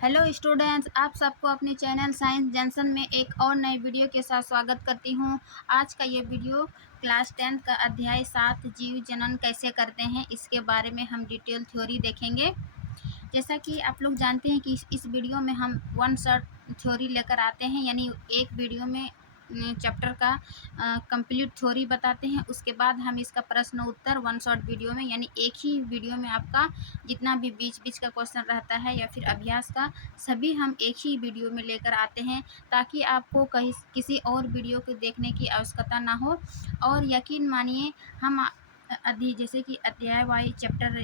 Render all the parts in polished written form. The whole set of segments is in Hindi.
हेलो स्टूडेंट्स, आप सबको अपने चैनल साइंस जंक्शन में एक और नए वीडियो के साथ स्वागत करती हूं। आज का ये वीडियो क्लास 10 का अध्याय 7 जीव जनन कैसे करते हैं इसके बारे में हम डिटेल थ्योरी देखेंगे। जैसा कि आप लोग जानते हैं कि इस वीडियो में हम वन शॉट थ्योरी लेकर आते हैं, यानी एक वीडियो में चैप्टर का कंप्लीट थ्योरी बताते हैं। उसके बाद हम इसका प्रश्न उत्तर वन शॉट वीडियो में, यानी एक ही वीडियो में आपका जितना भी बीच बीच का क्वेश्चन रहता है या फिर अभ्यास का, सभी हम एक ही वीडियो में लेकर आते हैं, ताकि आपको कहीं किसी और वीडियो को देखने की आवश्यकता ना हो। और यकीन मानिए, हम जैसे कि अध्याय वाइज चैप्टर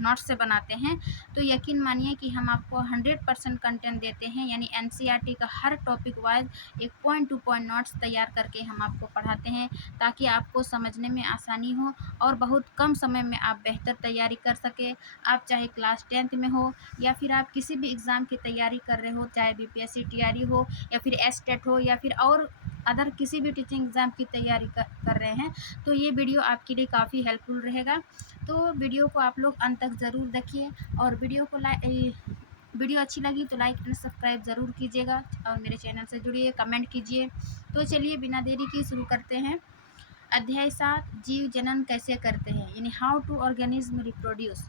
नोट्स से बनाते हैं, तो यकीन मानिए कि हम आपको 100% कंटेंट देते हैं, यानी एनसीईआरटी का हर टॉपिक वाइज एक पॉइंट टू पॉइंट नोट्स तैयार करके हम आपको पढ़ाते हैं, ताकि आपको समझने में आसानी हो और बहुत कम समय में आप बेहतर तैयारी कर सके। आप चाहे क्लास 10th में हो या फिर आप किसी भी एग्ज़ाम की तैयारी कर रहे हो, चाहे बीपीएससी टीआरई हो या फिर एसटेट हो या फिर और अदर किसी भी टीचिंग एग्ज़ाम की तैयारी कर रहे हैं, तो ये वीडियो आपके लिए काफ़ी हेल्पफुल रहेगा। तो वीडियो को आप लोग अंत तक ज़रूर देखिए और वीडियो अच्छी लगी तो लाइक एंड सब्सक्राइब ज़रूर कीजिएगा और मेरे चैनल से जुड़िए, कमेंट कीजिए। तो चलिए बिना देरी के शुरू करते हैं। अध्याय 7 जीव जनन कैसे करते हैं, यानी हाउ टू ऑर्गेनिज्म रिप्रोड्यूस।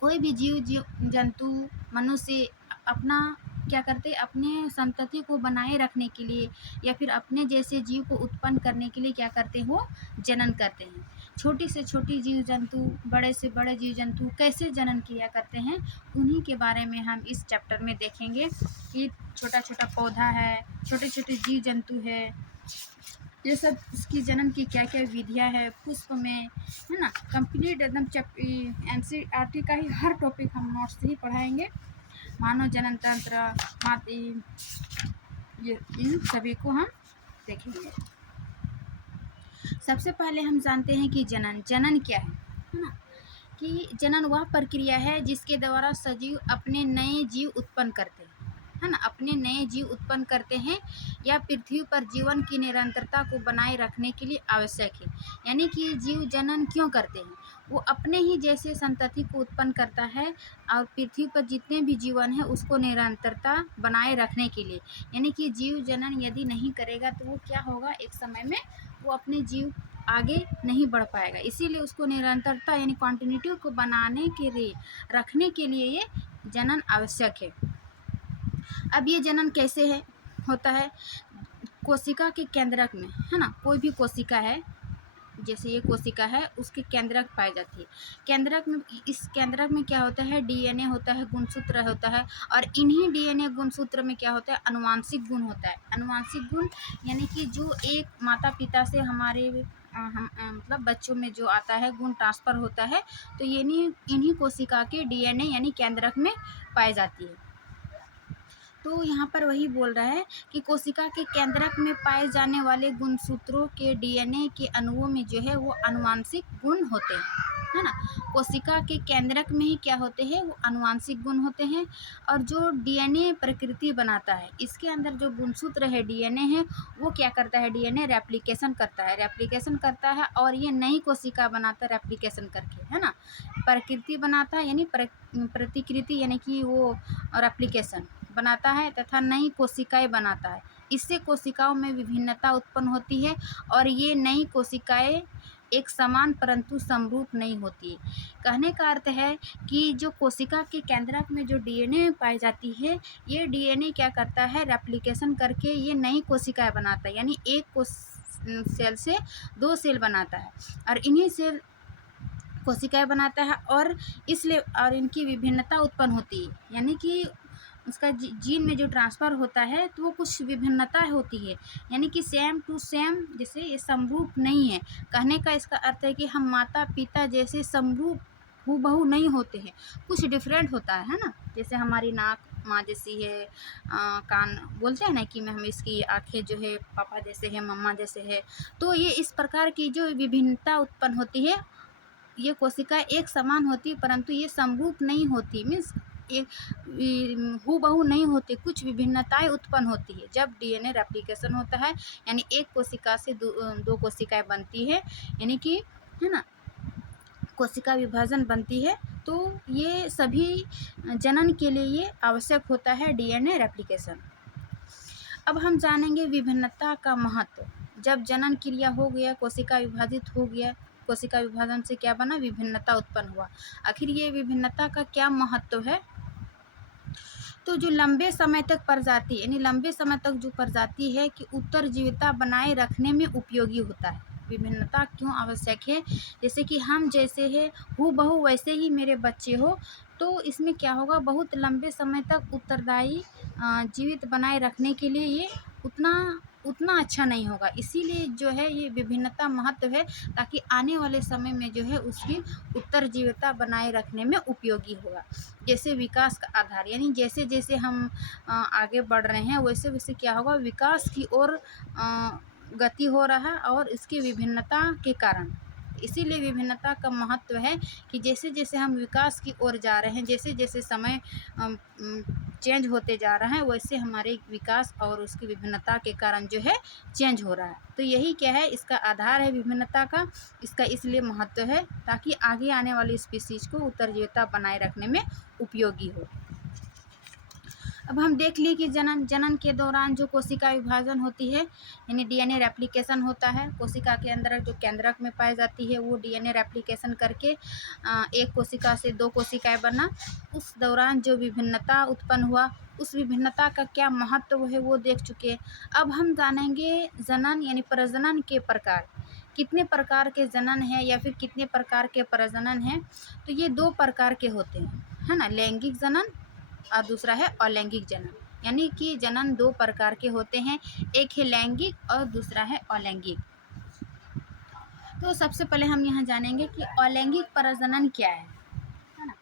कोई भी जीव जंतु मनुष्य अपना क्या करते हैं, अपने संतति को बनाए रखने के लिए या फिर अपने जैसे जीव को उत्पन्न करने के लिए क्या करते हैं, वो जनन करते हैं। छोटी से छोटी जीव जंतु, बड़े से बड़े जीव जंतु कैसे जनन किया करते हैं, उन्हीं के बारे में हम इस चैप्टर में देखेंगे कि छोटा छोटा पौधा है, छोटे छोटे जीव जंतु है, ये सब इसकी जन्म की क्या क्या विधियाँ है, पुष्प में, है ना। कंप्लीट एकदम एनसीईआरटी का ही हर टॉपिक हम नोट्स से ही पढ़ाएंगे। मानव जनन तंत्र, ये इन सभी को हम देखेंगे। सबसे पहले हम जानते हैं कि जनन क्या है ना। कि जनन वह प्रक्रिया है जिसके द्वारा सजीव अपने नए जीव उत्पन्न करते हैं, है ना, अपने नए जीव उत्पन्न करते हैं या पृथ्वी पर जीवन की निरंतरता को बनाए रखने के लिए आवश्यक है। यानी कि जीव जनन क्यों करते हैं, वो अपने ही जैसे संतति को उत्पन्न करता है और पृथ्वी पर जितने भी जीवन है उसको निरंतरता बनाए रखने के लिए। यानी कि जीव जनन यदि नहीं करेगा तो वो क्या होगा, एक समय में वो अपने जीव आगे नहीं बढ़ पाएगा। इसीलिए उसको निरंतरता यानी कॉन्टिन्यूटी को बनाने के लिए, रखने के लिए ये जनन आवश्यक है। अब ये जनन कैसे होता है, कोशिका के केंद्रक में, है ना। कोई भी कोशिका है, जैसे ये कोशिका है, उसके केंद्रक पाई जाती है। केंद्रक में, इस केंद्रक में क्या होता है, डीएनए होता है, गुणसूत्र होता है, और इन्हीं डीएनए गुणसूत्र में क्या होता है, अनुवांशिक गुण होता है। अनुवांशिक गुण यानी कि जो एक माता पिता से हमारे मतलब बच्चों में जो आता है, गुण ट्रांसफ़र होता है, तो ये इन्हीं कोशिका के डीएनए यानी केंद्रक में पाई जाती है। तो यहाँ पर वही बोल रहा है कि कोशिका के केंद्रक में पाए जाने वाले गुणसूत्रों के डीएनए के अणुओं में जो है वो अनुवांशिक गुण होते हैं, है ना। कोशिका के केंद्रक में ही क्या होते हैं, वो अनुवांशिक गुण होते हैं। और जो डीएनए प्रकृति बनाता है, इसके अंदर जो गुणसूत्र है, डीएनए है, वो क्या करता है, डीएनए रेप्लिकेशन करता है और ये नई कोशिका बनाता है रेप्लिकेशन करके, है ना। प्रकृति बनाता है यानी प्रतिकृति, यानी कि वो रेप्लिकेशन बनाता है तथा नई कोशिकाएं बनाता है। इससे कोशिकाओं में विभिन्नता उत्पन्न होती है और ये नई कोशिकाएं एक समान परंतु समरूप नहीं होती। कहने का अर्थ है कि जो कोशिका के केंद्रक में जो डीएनए पाई जाती है, ये डीएनए क्या करता है, रेप्लिकेशन करके ये नई कोशिकाएं बनाता है, यानी एक सेल से 2 सेल बनाता है और इन्हीं सेल कोशिकाएं बनाता है, और इसलिए और इनकी विभिन्नता उत्पन्न होती है। यानी कि उसका जीन में जो ट्रांसफ़र होता है तो वो कुछ विभिन्नता होती है, यानी कि सेम टू सेम, जैसे ये समरूप नहीं है। कहने का इसका अर्थ है कि हम माता पिता जैसे समरूप हूबहू नहीं होते हैं, कुछ डिफरेंट होता है ना। जैसे हमारी नाक माँ जैसी है, कान बोलते हैं ना कि हम इसकी आँखें जो है पापा जैसे है, मम्मा जैसे है, तो ये इस प्रकार की जो विभिन्नता उत्पन्न होती है, ये कोशिका एक समान होती है परंतु ये समरूप नहीं होती, मीन्स एक हूबहू नहीं होती, कुछ विभिन्नताएं उत्पन्न होती है जब डीएनए रेप्लिकेशन होता है। यानी एक कोशिका से दो कोशिकाएं बनती है, यानी कि, है ना, कोशिका विभाजन बनती है, तो ये सभी जनन के लिए ये आवश्यक होता है डीएनए रेप्लिकेशन। अब हम जानेंगे विभिन्नता का महत्व। जब जनन क्रिया हो गया, कोशिका विभाजित हो गया, कोशिका विभाजन से क्या बना, विभिन्नता उत्पन्न हुआ। आखिर ये विभिन्नता का क्या महत्व है? तो जो लंबे समय तक प्रजाति यानी लंबे समय तक जो प्रजाति है कि उत्तरजीविता बनाए रखने में उपयोगी होता है। विभिन्नता क्यों आवश्यक है? जैसे कि हम जैसे है हूबहू वैसे ही मेरे बच्चे हो, तो इसमें क्या होगा, बहुत लंबे समय तक उत्तरदायी जीवित बनाए रखने के लिए ये उतना अच्छा नहीं होगा। इसीलिए जो है ये विभिन्नता महत्व है, ताकि आने वाले समय में जो है उसकी उत्तरजीविता बनाए रखने में उपयोगी होगा। जैसे विकास का आधार, यानी जैसे जैसे हम आगे बढ़ रहे हैं वैसे वैसे क्या होगा, विकास की ओर गति हो रहा है, और इसकी विभिन्नता के कारण। इसीलिए विभिन्नता का महत्व है कि जैसे जैसे हम विकास की ओर जा रहे हैं, जैसे जैसे समय चेंज होते जा रहा है, वैसे हमारे विकास और उसकी विभिन्नता के कारण जो है चेंज हो रहा है। तो यही क्या है, इसका आधार है विभिन्नता का। इसका इसलिए महत्व है ताकि आगे आने वाली स्पीसीज को उत्तरजीविता बनाए रखने में उपयोगी हो। अब हम देख लिए कि जनन के दौरान जो कोशिका विभाजन होती है, यानी डीएनए रेप्लिकेशन होता है। कोशिका के अंदर जो केंद्रक में पाई जाती है वो डीएनए रेप्लिकेशन करके एक कोशिका से दो कोशिकाएं बना। उस दौरान जो विभिन्नता उत्पन्न हुआ, उस विभिन्नता का क्या महत्व है वो देख चुके। अब हम जानेंगे जनन यानी प्रजनन के प्रकार। कितने प्रकार के जनन हैं या फिर कितने प्रकार के प्रजनन हैं? तो ये दो प्रकार के होते हैं, है ना, लैंगिक जनन और दूसरा है अलैंगिक जनन। यानी कि जनन दो प्रकार के होते हैं, एक है लैंगिक और दूसरा है अलैंगिक। तो सबसे पहले हम यहाँ जानेंगे कि अलैंगिक प्रजनन क्या है ना।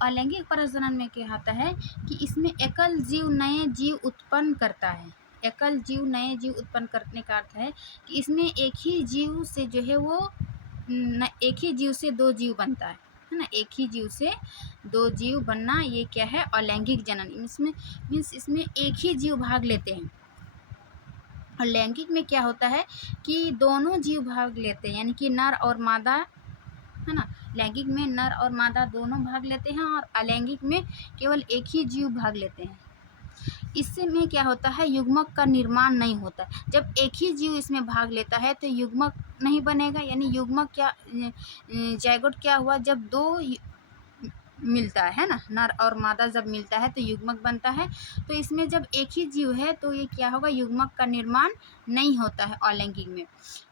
अलैंगिक प्रजनन में क्या होता है कि इसमें एकल जीव नए जीव उत्पन्न करता है। एकल जीव नए जीव उत्पन्न करने का अर्थ है कि इसमें एक ही जीव से जो है वो एक ही जीव से दो जीव बनता है ना। एक ही जीव से दो जीव बनना, ये क्या है, अलैंगिक जनन। इसमें मीन्स इसमें एक ही जीव भाग लेते हैं। और लैंगिक में क्या होता है कि दोनों जीव भाग लेते हैं, यानी कि नर और मादा, है ना। लैंगिक में नर और मादा दोनों भाग लेते हैं, और अलैंगिक में केवल एक ही जीव भाग लेते हैं। इससे में क्या होता है, युग्मक का निर्माण नहीं होता। जब एक ही जीव इसमें भाग लेता है तो युग्मक नहीं बनेगा। यानी युग्मक क्या, जायगोट क्या हुआ, जब दो मिलता है ना, नर और मादा जब मिलता है तो युग्मक बनता है। तो इसमें जब एक ही जीव है तो ये क्या होगा, युग्मक का निर्माण नहीं होता है अलैंगिक में।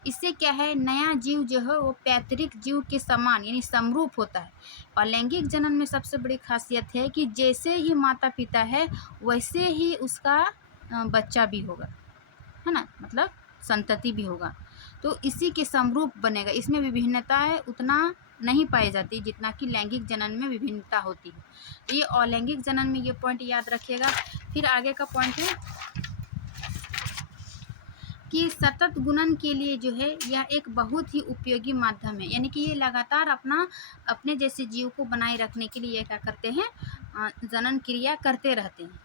इससे क्या है, नया जीव जो है वो पैतृक जीव के समान यानी समरूप होता है। अलैंगिक जनन में सबसे बड़ी खासियत है कि जैसे ही माता पिता है वैसे ही उसका बच्चा भी होगा, है ना, मतलब संतति भी होगा। तो इसी के समरूप बनेगा। इसमें विभिन्नता है उतना नहीं पाई जाती जितना कि लैंगिक जनन में विभिन्नता होती है। तो ये अलैंगिक जनन में ये पॉइंट याद रखिएगा। फिर आगे का पॉइंट है कि सतत गुणन के लिए जो है यह एक बहुत ही उपयोगी माध्यम है। यानी कि ये लगातार अपने जैसे जीव को बनाए रखने के लिए क्या करते हैं, जनन क्रिया करते रहते हैं।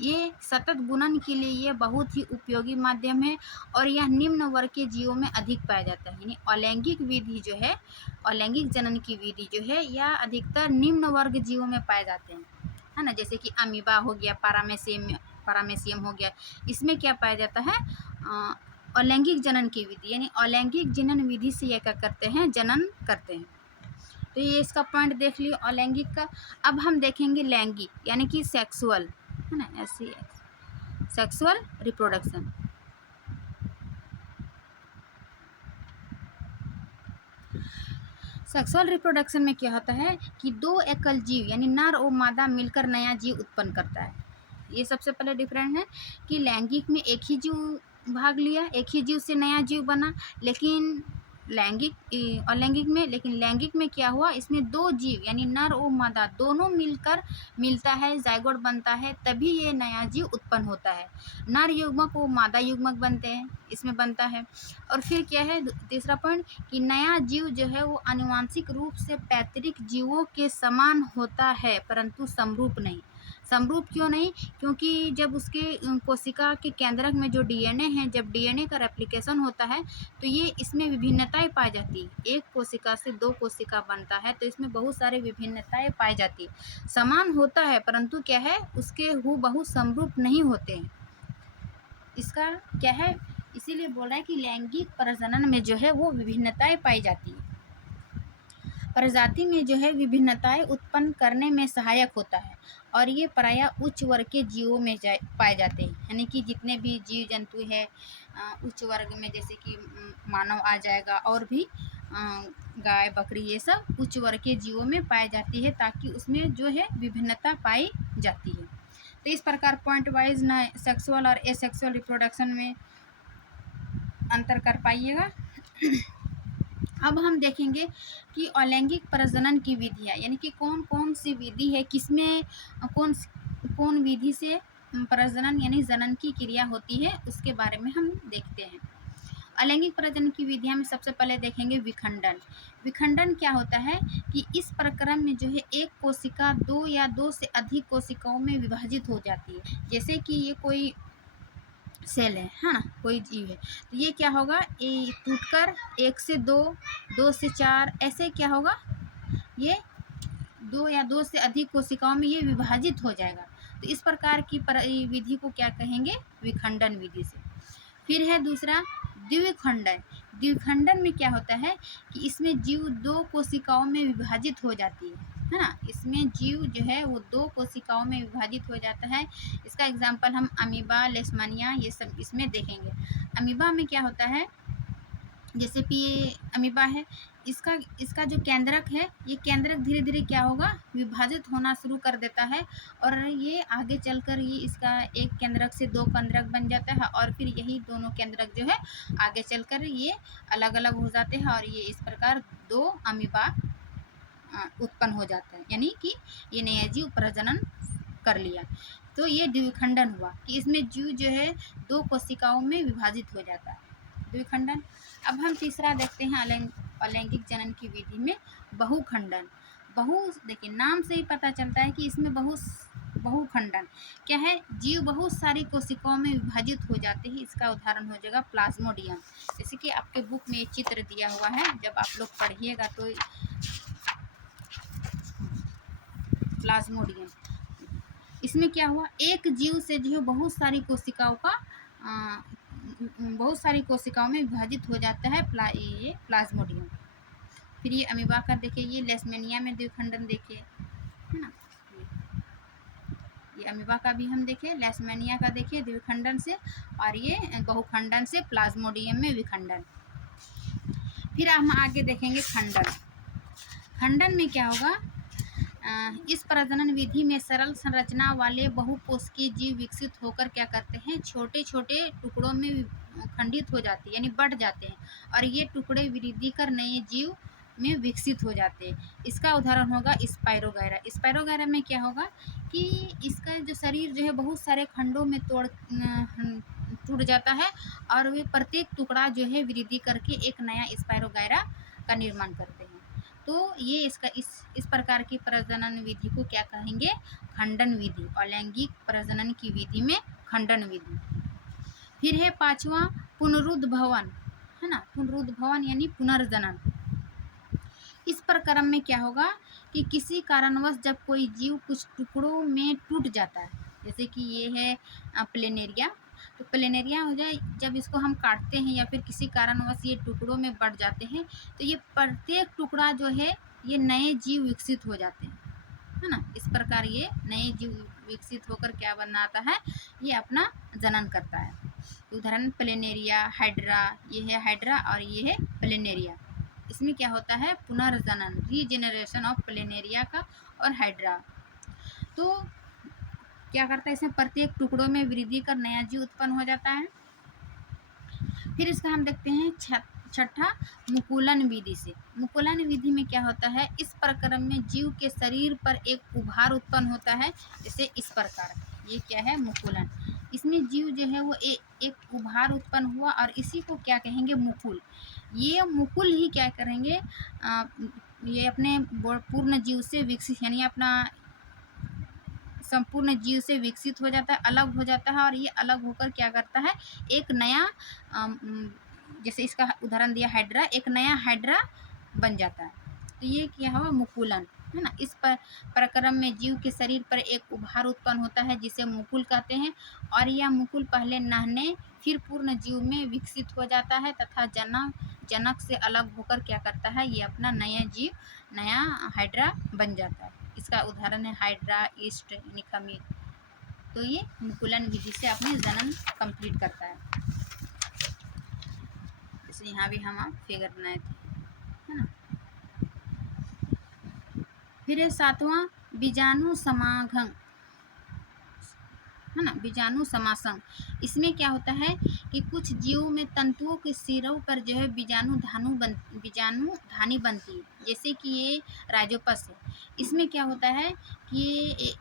ये सतत गुणन के लिए ये बहुत ही उपयोगी माध्यम है, और यह निम्न वर्ग के जीवों में अधिक पाया जाता है। यानी अलैंगिक विधि जो है, अलैंगिक जनन की विधि जो है, यह अधिकतर निम्न वर्ग जीवों में पाए जाते हैं, है ना। जैसे कि अमीबा हो गया, पारामेसियम हो गया। इसमें क्या पाया जाता है, अलैंगिक जनन की विधि। यानी अलैंगिक जनन विधि से यह क्या करते हैं, जनन करते हैं। तो ये इसका पॉइंट देख लियो अलैंगिक का। अब हम देखेंगे लैंगिक यानी कि सेक्सुअल, है ना, ऐसे सेक्सुअल रिप्रोडक्शन। सेक्सुअल रिप्रोडक्शन में क्या होता है कि दो एकल जीव यानी नर और मादा मिलकर नया जीव उत्पन्न करता है। ये सबसे पहले डिफरेंस है कि लैंगिक में एक ही जीव भाग लिया, एक ही जीव से नया जीव बना, लेकिन अलैंगिक में क्या हुआ, इसमें दो जीव यानी नर और मादा दोनों मिलकर मिलता है, जायगोट बनता है, तभी ये नया जीव उत्पन्न होता है। नर युग्मक और मादा युग्मक बनते हैं, इसमें बनता है। और फिर क्या है तीसरा पॉइंट कि नया जीव जो है वो आनुवांशिक रूप से पैतृक जीवों के समान होता है परंतु समरूप नहीं। समरूप क्यों नहीं? क्योंकि जब उसके कोशिका के केंद्रक में जो डीएनए है, जब डीएनए का रेप्लिकेशन होता है तो ये इसमें विभिन्नताएं पाई जाती है। एक कोशिका से दो कोशिका बनता है तो इसमें बहुत सारे विभिन्नताएं पाई जाती है। समान होता है परंतु क्या है, उसके हूबहू समरूप नहीं होते हैं। इसका क्या है, इसीलिए बोल रहा है कि लैंगिक प्रजनन में जो है वो विभिन्नताएं पाई जाती है। प्रजाति में जो है विभिन्नताएं उत्पन्न करने में सहायक होता है और ये प्रायः उच्च वर्ग के जीवों में पाए जाते हैं। यानी कि जितने भी जीव जंतु है उच्च वर्ग में, जैसे कि मानव आ जाएगा और भी गाय बकरी, ये सब उच्च वर्ग के जीवों में पाई जाती है ताकि उसमें जो है विभिन्नता पाई जाती है। तो इस प्रकार पॉइंट वाइज ना सेक्सुअल और एसेक्सुअल रिप्रोडक्शन में अंतर कर पाइएगा। अब हम देखेंगे कि अलैंगिक प्रजनन की विधियाँ, यानी कि कौन कौन सी विधि है, किसमें कौन विधि से प्रजनन यानी जनन की क्रिया होती है, उसके बारे में हम देखते हैं। अलैंगिक प्रजनन की विधियाँ में सबसे पहले देखेंगे विखंडन। विखंडन क्या होता है कि इस प्रक्रम में जो है एक कोशिका दो या दो से अधिक कोशिकाओं में विभाजित हो जाती है। जैसे कि ये कोई सेल है ना, कोई जीव है, तो ये क्या होगा, ये टूटकर 1 से 2, 2 से 4 ऐसे क्या होगा, ये 2 या 2 से अधिक कोशिकाओं में ये विभाजित हो जाएगा। तो इस प्रकार की विधि को क्या कहेंगे, विखंडन विधि से। फिर है दूसरा द्विखंडन। द्विखंडन में क्या होता है कि इसमें जीव 2 कोशिकाओं में विभाजित हो जाती है ना। इसमें जीव जो है वो 2 कोशिकाओं में विभाजित हो जाता है। इसका एग्जाम्पल हम अमीबा, लेशमानिया ये सब इसमें देखेंगे। अमीबा में क्या होता है, जैसे कि ये अमीबा है, इसका जो केंद्रक है, ये केंद्रक धीरे धीरे क्या होगा, विभाजित होना शुरू कर देता है और ये आगे चलकर ये इसका एक केंद्रक से 2 केंद्रक बन जाता है और फिर यही दोनों केंद्रक जो है आगे चलकर ये अलग अलग हो जाते हैं और ये इस प्रकार 2 अमीबा उत्पन्न हो जाता है, यानी कि ये नया जीव प्रजनन कर लिया। तो ये द्विखंडन हुआ कि इसमें जीव जो है 2 कोशिकाओं में विभाजित हो जाता है, द्विखंडन। अब हम तीसरा देखते हैं अलैंगिक जनन की विधि में बहुखंडन। देखिए नाम से ही पता चलता है कि इसमें बहुखंडन क्या है, जीव बहुत सारी कोशिकाओं में विभाजित हो जाते हैं। इसका उदाहरण हो जाएगा प्लाज्मोडियम। जैसे कि आपके बुक में ये चित्र दिया हुआ है, जब आप लोग पढ़िएगा तो प्लाज्मोडियम, इसमें क्या हुआ, एक जीव से जो है बहुत सारी कोशिकाओं में विभाजित हो जाता है ये प्लाज्मोडियम। फिर ये अमीबा का देखिए, ये लेशमेनिया में द्विखंडन देखिए, है ना। ये अमीबा का भी हम देखें, लेशमेनिया का देखिए द्विखंडन से, और ये बहुखंडन से प्लाज्मोडियम में विखंडन। फिर हम आगे देखेंगे खंडन। खंडन में क्या होगा, इस प्रजनन विधि में सरल संरचना वाले बहुकोशिकीय जीव विकसित होकर क्या करते हैं, छोटे छोटे टुकड़ों में खंडित हो जाते हैं, यानी बढ़ जाते हैं और ये टुकड़े वृद्धि कर नए जीव में विकसित हो जाते हैं। इसका उदाहरण होगा स्पाइरोगैरा। स्पाइरोगैरा में क्या होगा कि इसका जो शरीर जो है बहुत सारे खंडों में टूट जाता है और वे प्रत्येक टुकड़ा जो है वृद्धि करके एक नया स्पाइरोगैरा का निर्माण करते हैं। तो ये इसका इस प्रकार की प्रजनन विधि को क्या कहेंगे, खंडन विधि। अलैंगिक प्रजनन की विधि में खंडन विधि। फिर है पांचवा पुनरुद्भवन, है ना। पुनरुद्भवन यानी पुनर्जनन। इस प्रक्रम में क्या होगा कि किसी कारणवश जब कोई जीव कुछ टुकड़ों में टूट जाता है, जैसे कि ये है प्लेनेरिया, तो प्लेनेरिया हो जाए, जब इसको हम काटते हैं या फिर किसी कारणवश ये टुकड़ों में बढ़ जाते हैं तो ये प्रत्येक टुकड़ा जो है ये नए जीव विकसित हो जाते हैं, है ना। इस प्रकार ये नए जीव विकसित होकर क्या बनाता है, ये अपना जनन करता है। उदाहरण प्लेनेरिया, हाइड्रा, ये है हाइड्रा और ये है प्लेनेरिया। इसमें क्या होता है, पुनर्जनन, रीजेनरेशन ऑफ प्लेनेरिया का और हाइड्रा। तो क्या करता है, इसमें प्रत्येक टुकड़ों में वृद्धि कर नया जीव उत्पन्न हो जाता है। फिर इसका हम देखते हैं छठा मुकुलन विधि से। मुकुलन विधि में क्या होता है, इस प्रक्रम में जीव के शरीर पर एक उभार उत्पन्न होता है, जैसे इस प्रकार, ये क्या है मुकुलन। इसमें जीव जो है वो एक उभार उत्पन्न हुआ और इसी को क्या कहेंगे, मुकुल। ये मुकुल ही क्या करेंगे, ये अपने पूर्ण जीव से विकसित, यानी अपना संपूर्ण जीव से विकसित हो जाता है, अलग हो जाता है, और ये अलग होकर क्या करता है, एक नया जैसे इसका उदाहरण दिया हाइड्रा, एक नया हाइड्रा बन जाता है। तो ये क्या हुआ, मुकुलन, है ना। इस प्रक्रम में जीव के शरीर पर एक उभार उत्पन्न होता है जिसे मुकुल कहते हैं, और यह मुकुल पहले नन्हे फिर पूर्ण जीव में विकसित हो जाता है तथा जनक से अलग होकर क्या करता है, ये अपना नया जीव, नया हाइड्रा बन जाता है। इसका उदाहरण है हाइड्रा, ईस्ट, यानी खमीर। तो ये मुकुलन विधि से अपने जन्म कंप्लीट करता है। जैसे यहाँ भी हम फिगर बनाए थे, है ना। फिर है 7वां बीजाणु समागम, है ना, बीजाणु समासंग। इसमें क्या होता है कि कुछ जीवों में तंतुओं के सिरों पर जो है बीजाणु धानी बनती है, जैसे कि ये राइजोपस है। इसमें क्या होता है कि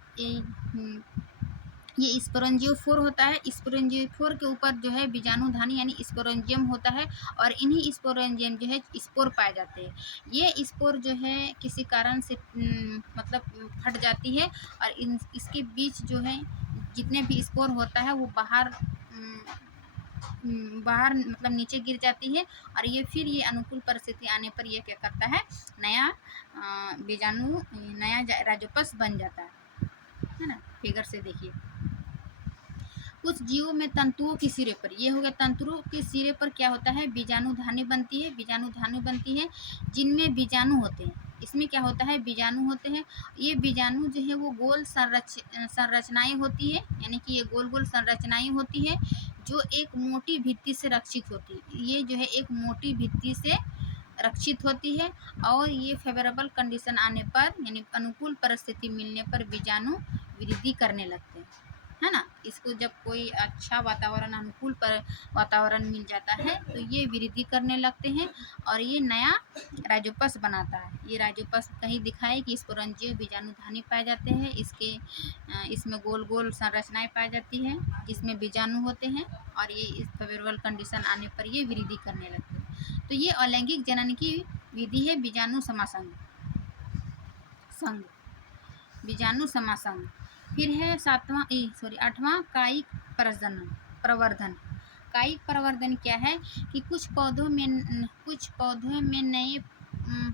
ये स्पोरेंजियोफोर होता है। स्पोरेंजियोफोर के ऊपर जो है बीजाणु धानी यानी स्पोरेंजियम होता है, और इन्हीं स्पोरेंजियम जो है स्पोर पाए जाते हैं। ये स्पोर जो है किसी कारण से मतलब फट जाती है, और इसके बीच जो है जितने भी स्पोर होता है वो बाहर मतलब नीचे गिर जाती है, और ये फिर ये अनुकूल परिस्थिति आने पर ये क्या करता है, नया बीजाणु, नया राइजोपस बन जाता है ना। फिगर से देखिए, कुछ जीवों में तंतुओं के सिरे पर, ये हो गया तंतुओं के सिरे पर क्या होता है, बीजाणु धानी बनती है, जिनमें बीजाणु होते हैं। इसमें क्या होता है, बीजाणु होते हैं। ये बीजाणु जो है वो गोल संरचनाएं होती है, यानी कि ये गोल गोल संरचनाएं होती है जो एक मोटी भित्ति से रक्षित होती है। ये जो है एक मोटी भित्ति से रक्षित होती है, और ये फेवरेबल कंडीशन आने पर यानी अनुकूल परिस्थिति मिलने पर बीजाणु वृद्धि करने लगते हैं, है ना। इसको जब कोई अच्छा वातावरण, अनुकूल पर वातावरण मिल जाता है तो ये वृद्धि करने लगते हैं, और ये नया राइजोपस बनाता है। ये राइजोपस कहीं दिखाए कि स्पोरेंजियो बीजाणुधानी पाए जाते हैं, इसमें गोल गोल संरचनाएं पाई जाती है जिसमें बीजाणु होते हैं, और ये इस फेवरेबल कंडीशन आने पर ये वृद्धि करने लगते हैं। तो ये अलैंगिक जनन की विधि है, बीजाणु समासंग, बीजाणु समासंग। फिर है 8वां कायिक प्रवर्धन। कायिक प्रवर्धन क्या है कि कुछ पौधों में नए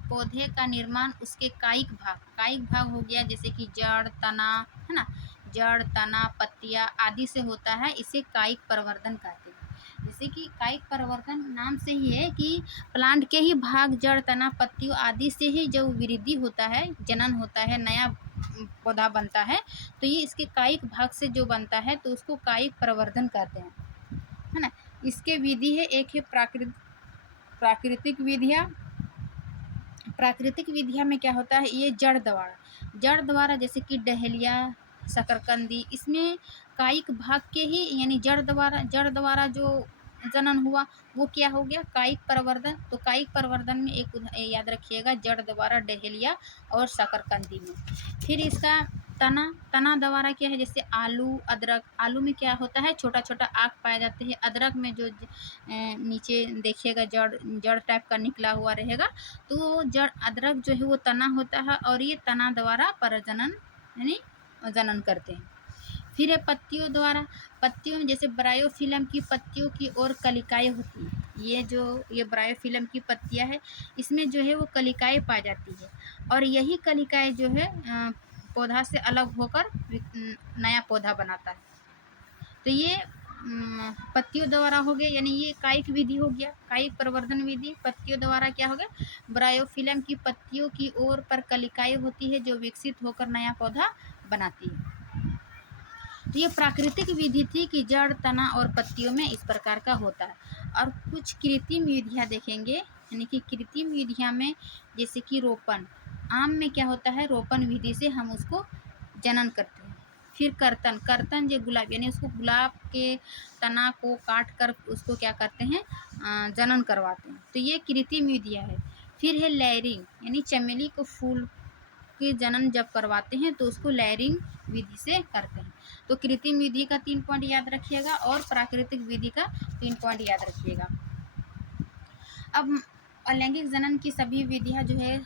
पौधे का निर्माण उसके कायिक भाग हो गया, जैसे कि जड़, तना, है ना, जड़, तना, पत्तियां आदि से होता है, इसे कायिक प्रवर्धन कहते हैं। जैसे कि कायिक प्रवर्धन नाम से ही है कि प्लांट के ही भाग, जड़, तना, पत्तियों आदि से ही जब वृद्धि होता है, जनन होता है, नया पौधा बनता है, तो ये इसके कायिक भाग से जो बनता है तो उसको कायिक प्रवर्धन कहते हैं, है ना। इसके विधि है, एक है प्राकृतिक विधियां में क्या होता है, ये जड़ द्वारा जैसे कि डहेलिया, शकरकंदी, इसमें कायिक भाग के ही यानी जड़ द्वारा जो जनन हुआ वो क्या हो गया, कायिक प्रवर्धन। तो कायिक प्रवर्धन में एक याद रखिएगा, जड़ द्वारा, डहेलिया और शकरकंदी में। फिर इसका तना द्वारा क्या है, जैसे आलू, अदरक। आलू में क्या होता है, छोटा छोटा आँख पाए जाते हैं। अदरक में जो नीचे देखिएगा जड़ टाइप का निकला हुआ रहेगा, तो जड़ अदरक जो है वो तना होता है, और ये तना द्वारा प्रजनन यानी जनन करते हैं। फिर है पत्तियों में जैसे ब्रायोफिलम की पत्तियों की ओर कलिकाएं होती हैं। ये ब्रायोफिलम की पत्तियां है, इसमें जो है वो कलिकाएं पाई जाती है, और यही कलिकाएं जो है पौधा से अलग होकर नया पौधा बनाता है। तो ये पत्तियों द्वारा हो गया, यानी ये कायिक विधि हो गया, कायिक प्रवर्धन विधि। पत्तियों द्वारा क्या हो गया, ब्रायोफिलम की पत्तियों की ओर पर कलिकाएं होती है जो विकसित होकर नया पौधा बनाती है। तो ये प्राकृतिक विधि थी कि जड़, तना और पत्तियों में इस प्रकार का होता है। और कुछ कृत्रिम विधियाँ देखेंगे, यानी कि कृत्रिम विधियाँ में जैसे कि रोपण। आम में क्या होता है, रोपण विधि से हम उसको जनन करते हैं। फिर कर्तन जो गुलाब, यानी उसको गुलाब के तना को काट कर उसको क्या करते हैं, जनन करवाते हैं। तो ये कृत्रिम विधियाँ है। फिर है लेयरिंग, यानी चमेली को फूल के जनन जब करवाते हैं तो उसको लेयरिंग विधि से करते हैं। तो कृत्रिम विधि का 3 पॉइंट याद रखिएगा, और प्राकृतिक विधि का 3 पॉइंट याद रखिएगा। अब अलैंगिक जनन की सभी विधियां जो है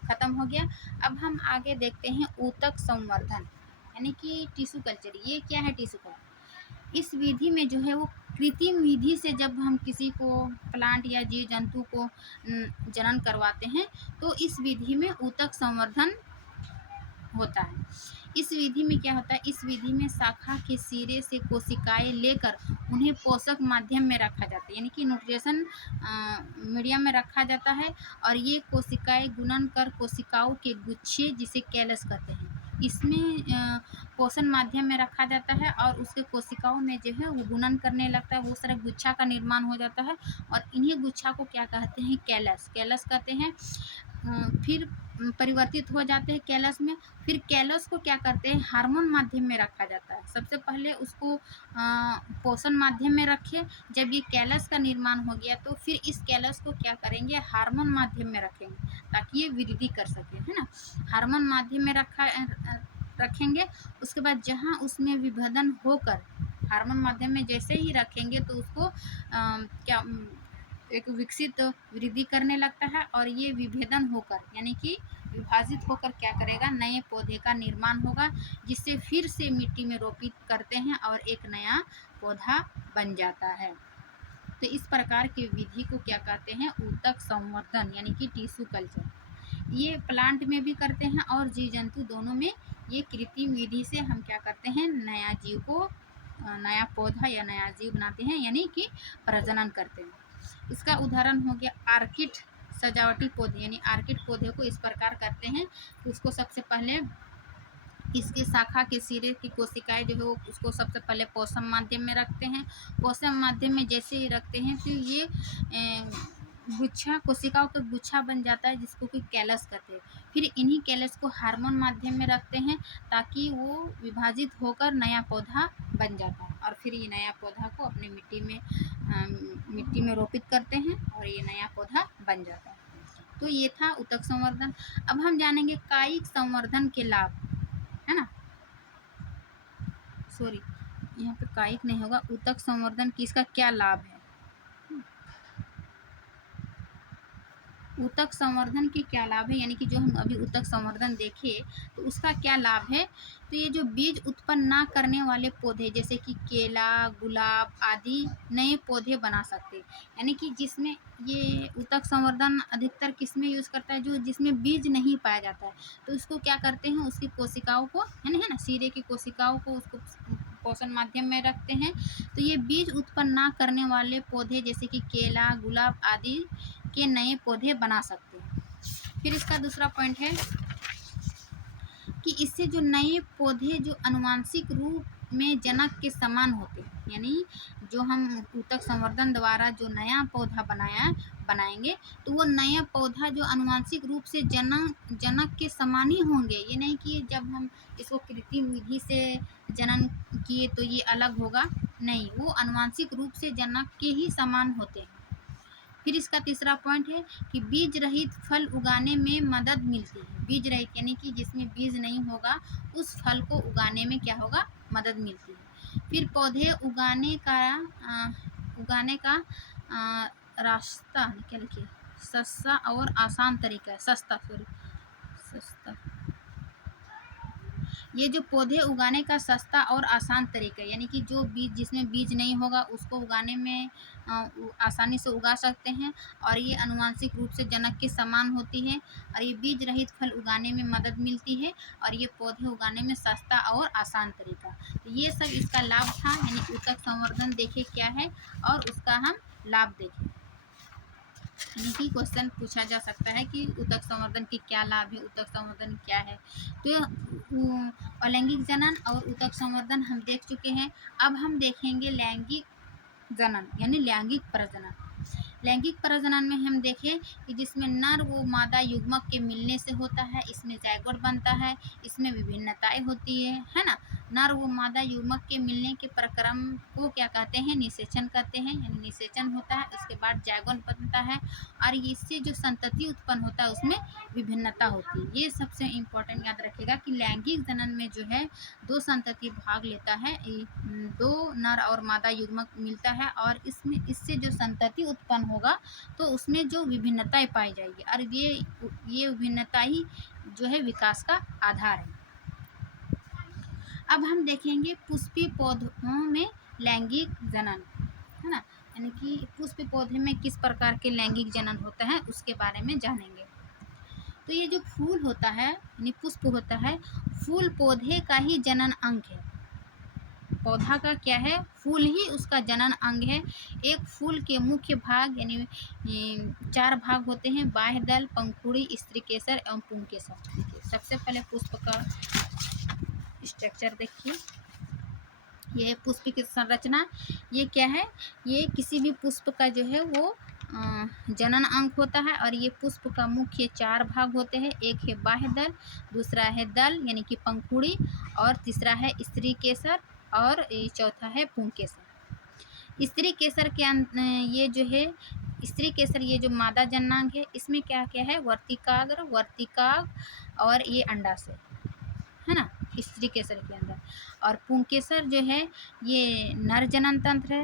खत्म हो गया। अब हम आगे देखते हैं ऊतक संवर्धन। यानी कि टिश्यू कल्चर। ये क्या है टिश्यू कल्चर? इस विधि में जो है वो कृत्रिम विधि से जब हम किसी को प्लांट या जीव जंतु को जनन करवाते हैं तो इस विधि में ऊतक संवर्धन होता है। इस विधि में क्या होता है, इस विधि में शाखा के सिरे से कोशिकाएं लेकर उन्हें पोषक माध्यम में रखा जाता है, यानी कि न्यूट्रिशन मीडियम में रखा जाता है, और ये कोशिकाएं गुणन कर कोशिकाओं के गुच्छे जिसे कैलस कहते हैं इसमें पोषण माध्यम में रखा जाता है, और उसके कोशिकाओं में जो है वो गुणन करने लगता है, वो सारा गुच्छा का निर्माण हो जाता है, और इन्हीं गुच्छा को क्या कहते हैं, कैलस, कैलस कहते हैं। फिर परिवर्तित हो जाते हैं कैलस में। फिर कैलस को क्या करते हैं, हार्मोन माध्यम में रखा जाता है। सबसे पहले उसको पोषण माध्यम में रखे। जब ये कैलस का निर्माण हो गया तो फिर इस कैलस को क्या करेंगे, हार्मोन माध्यम में रखेंगे ताकि ये वृद्धि कर सके, है ना। हार्मोन माध्यम में रखेंगे। उसके बाद जहाँ उसमें विभेदन होकर, हार्मोन माध्यम में जैसे ही रखेंगे तो उसको क्या एक विकसित वृद्धि करने लगता है, और ये विभेदन होकर यानी कि विभाजित होकर क्या करेगा, नए पौधे का निर्माण होगा, जिससे फिर से मिट्टी में रोपित करते हैं और एक नया पौधा बन जाता है। तो इस प्रकार की विधि को क्या कहते हैं, ऊतक संवर्धन यानी कि टिश्यू कल्चर। ये प्लांट में भी करते हैं और जीव जंतु दोनों में ये कृत्रिम विधि से हम क्या करते हैं, नया जीव को नया पौधा या नया जीव बनाते हैं, यानी कि प्रजनन करते हैं। इसका उदाहरण हो गया आर्किड सजावटी पौधे, यानी आर्किड पौधे को इस प्रकार करते हैं कि उसको सबसे पहले इसके शाखा के सिरे की कोशिकाएं जो है वो उसको सबसे पहले पोषण माध्यम में रखते हैं। पोषण माध्यम में जैसे ही रखते हैं तो ये गुच्छा, कोशिकाओं का गुच्छा बन जाता है जिसको कि कैलस कहते हैं। फिर इन्हीं कैलस को हार्मोन माध्यम में रखते हैं ताकि वो विभाजित होकर नया पौधा बन जाता है, और फिर ये नया पौधा को अपने मिट्टी में रोपित करते हैं और ये नया पौधा बन जाता है। तो ये था ऊतक संवर्धन। अब हम जानेंगे कायिक संवर्धन के लाभ, है ना। सॉरी, यहाँ पे कायिक नहीं होगा, ऊतक संवर्धन की इसका क्या लाभ है। ऊतक संवर्धन के क्या लाभ है, यानी कि जो हम अभी ऊतक संवर्धन देखे तो उसका क्या लाभ है। तो ये जो बीज उत्पन्न ना करने वाले पौधे जैसे कि केला, गुलाब आदि नए पौधे बना सकते हैं, यानी कि जिसमें ये ऊतक संवर्धन अधिकतर किसमें यूज़ करता है, जो जिसमें बीज नहीं पाया जाता है, तो उसको क्या करते हैं, उसकी कोशिकाओं को है ना सिरे की कोशिकाओं को उसको पोषण माध्यम में रखते हैं। तो ये बीज उत्पन्न ना करने वाले पौधे जैसे कि केला, गुलाब आदि के नए पौधे बना सकते हैं। फिर इसका दूसरा पॉइंट है कि इससे जो नए पौधे जो आनुवांशिक रूप में जनक के समान होते हैं, यानी जो हम ऊतक संवर्धन द्वारा जो नया पौधा बनाएंगे तो वो नया पौधा जो आनुवांशिक रूप से जनक के समान ही होंगे। ये नहीं कि जब हम इसको कृत्रिम विधि से जनन किए तो ये अलग होगा, नहीं, वो आनुवांशिक रूप से जनक के ही समान होते हैं। फिर इसका तीसरा पॉइंट है कि बीज रहित फल उगाने में मदद मिलती है। बीज रहित यानी कि जिसमें बीज नहीं होगा उस फल को उगाने में क्या होगा, मदद मिलती है। फिर पौधे उगाने का रास्ता क्या लिखिए, सस्ता और आसान तरीका है, सस्ता। ये जो पौधे उगाने का सस्ता और आसान तरीका है, यानी कि जो बीज जिसमें बीज नहीं होगा उसको उगाने में आसानी से उगा सकते हैं, और ये आनुवांशिक रूप से जनक के समान होती है, और ये बीज रहित फल उगाने में मदद मिलती है, और ये पौधे उगाने में सस्ता और आसान तरीका। तो ये सब इसका लाभ था, यानी ऊतक संवर्धन देखे क्या है और उसका हम लाभ देखें। यानी कि क्वेश्चन पूछा जा सकता है कि ऊतक संवर्धन की क्या लाभ है, ऊतक संवर्धन क्या है। तो अलैंगिक जनन और ऊतक संवर्धन हम देख चुके हैं। अब हम देखेंगे लैंगिक जनन यानी लैंगिक प्रजनन। लैंगिक प्रजनन में हम देखें कि जिसमें नर व मादा युग्मक के मिलने से होता है, इसमें ज़ायगोट बनता है, इसमें विभिन्नताएं होती है ना। नर व मादा युग्मक के मिलने के प्रक्रम को क्या कहते हैं, निषेचन कहते हैं, यानी निषेचन होता है, उसके बाद ज़ायगोट बनता है, और इससे जो संतति उत्पन्न होता है उसमें विभिन्नता होती है। ये सबसे इम्पोर्टेंट याद रखिएगा कि लैंगिक जनन में जो है दो संतति भाग लेता है, दो नर और मादा युग्मक मिलता है, और इससे जो संतति उत्पन्न होगा तो उसमें जो विभिन्नताएं पाई जाएगी, और ये विभिन्नता ही जो है विकास का आधार है। अब हम देखेंगे पुष्पीय पौधों में लैंगिक जनन, है ना, यानी कि पुष्प पौधे में किस प्रकार के लैंगिक जनन होता है उसके बारे में जानेंगे। तो ये जो फूल होता है यानी पुष्प होता है, फूल पौधे का ही जनन अंग है। पौधा का क्या है, फूल ही उसका जनन अंग है। एक फूल के मुख्य भाग यानी 4 भाग होते हैं, बाह्य दल, पंखुड़ी, स्त्रीकेसर एवं पुंकेसर। सबसे पहले पुष्प का स्ट्रक्चर देखिए, ये पुष्प की संरचना, ये क्या है, ये किसी भी पुष्प का जो है वो जनन अंग होता है। और ये पुष्प का मुख्य 4 भाग होते हैं, एक है बाह्य दल, दूसरा है दल यानी कि पंखुड़ी, और तीसरा है स्त्री केसर, और चौथा है पुंकेसर। स्त्री केसर के ये जो है स्त्री केसर, ये जो मादा जननांग है, इसमें क्या क्या है, वर्तिकाग्र, वर्तिकाग और ये अंडाशय, है ना, स्त्री केसर के अंदर। और पुंकेसर जो है ये नर जनन तंत्र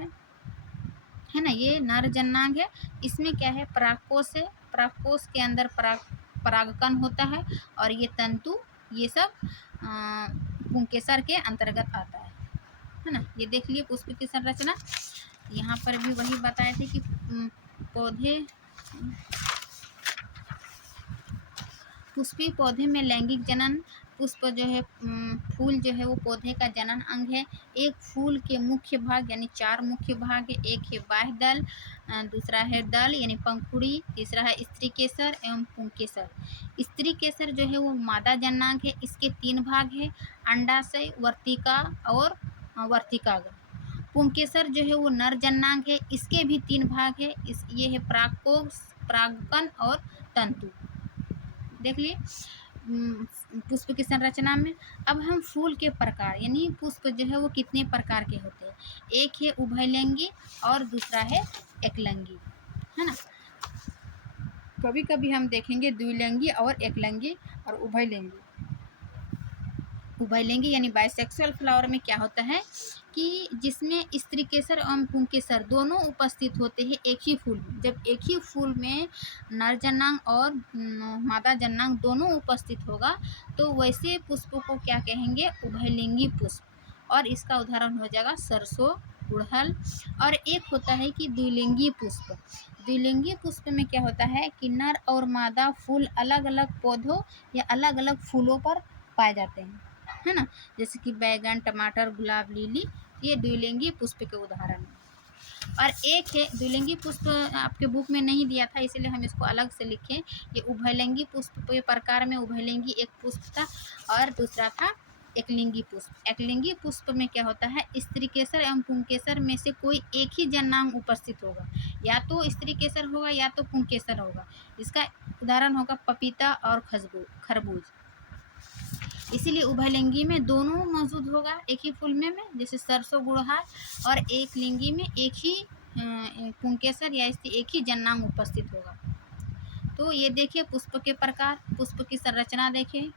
है ना, ये नर जननांग है। इसमें क्या है, परागकोश है, परागकोश के अंदर परागकण होता है, और ये तंतु, ये सब पुंकेसर के अंतर्गत आता है ना। ये देख लिए पुष्प की संरचना। यहाँ पर भी वही बताए थे कि पौधे, पुष्पीय पौधे में लैंगिक जनन, पुष्प जो है फूल जो है वो पौधे का जनन अंग है। एक फूल के मुख्य भाग यानी 4 मुख्य भाग है, एक है बाह्य दल, दूसरा है दल यानी पंखुड़ी, तीसरा है स्त्री केसर एवं पुंकेसर। स्त्री केसर जो है वो मादा जननांग है, इसके 3 भाग है, अंडाशय, वर्तिका और वर्तिकाग्र। पुंकेसर जो है वो नर जननांग है, इसके भी 3 भाग है, ये है परागकोश, परागकण और तंतु। देख लिए पुष्प की संरचना में। अब हम फूल के प्रकार यानी पुष्प जो है वो कितने प्रकार के होते हैं, एक है उभयलिंगी और दूसरा है एकलिंगी, है ना। कभी कभी हम देखेंगे द्विलिंगी और एकलिंगी और उभयलिंगी। उभयलिंगी यानी बाइसेक्सुअल फ्लावर में क्या होता है कि जिसमें स्त्री केसर एवं पुंकेसर दोनों उपस्थित होते हैं एक ही फूल में। जब एक ही फूल में नर जननांग और मादा जननांग दोनों उपस्थित होगा तो वैसे पुष्प को क्या कहेंगे, उभयलिंगी पुष्प। और इसका उदाहरण हो जाएगा सरसों, गुड़हल। और एक होता है कि द्विलिंगी पुष्प। द्विलिंगी पुष्प में क्या होता है कि नर और मादा फूल अलग अलग पौधों या अलग अलग फूलों पर पाए जाते हैं, है ना, जैसे कि बैगन, टमाटर, गुलाब, लिली, ये द्विलिंगी पुष्प के उदाहरण हैं। और एक है द्विलिंगी पुष्प, आपके बुक में नहीं दिया था इसलिए हम इसको अलग से लिखे। ये उभयलिंगी पुष्प के प्रकार में उभयलिंगी एक पुष्प था और दूसरा था एकलिंगी पुष्प। एकलिंगी पुष्प में क्या होता है, स्त्री केसर एवं पुंकेसर में से कोई एक ही जननांग उपस्थित होगा, या तो स्त्री केसर होगा या तो पुंकेसर होगा। इसका उदाहरण होगा पपीता और खरबूज। इसीलिए उभयलिंगी में दोनों मौजूद होगा एक ही फूल में जैसे सरसों, गुड़हल। और एक लिंगी में एक ही पुंकेसर या इसकी एक ही जननांग उपस्थित होगा। तो ये देखिए पुष्प के प्रकार, पुष्प की संरचना देखिए।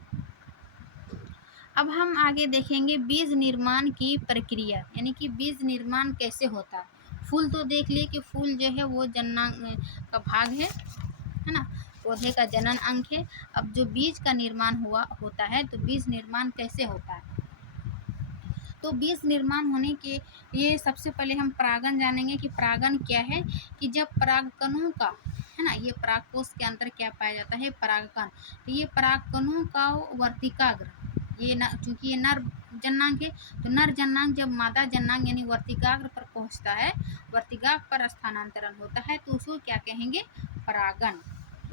अब हम आगे देखेंगे बीज निर्माण की प्रक्रिया, यानी कि बीज निर्माण कैसे होता है। फूल तो देख लिए कि फूल जो है वो जननांग का भाग है ना, पौधे का जनन अंग है। अब जो बीज का निर्माण होता है तो बीज निर्माण कैसे होता है। तो बीज निर्माण होने के लिए सबसे पहले हम परागण जानेंगे कि परागण क्या है। कि जब परागकणों का, है ना, ये परागकोश के अंदर क्या पाया जाता है, परागकण। तो ये परागकणों का वर्तिकाग्र, ये चूंकि ये नर जननांग है तो नर जननांग जब मादा जननांग यानी वर्तिकाग्र पर पहुंचता है, वर्तिकाग्र पर स्थानांतरण होता है तो उसको क्या कहेंगे, परागण।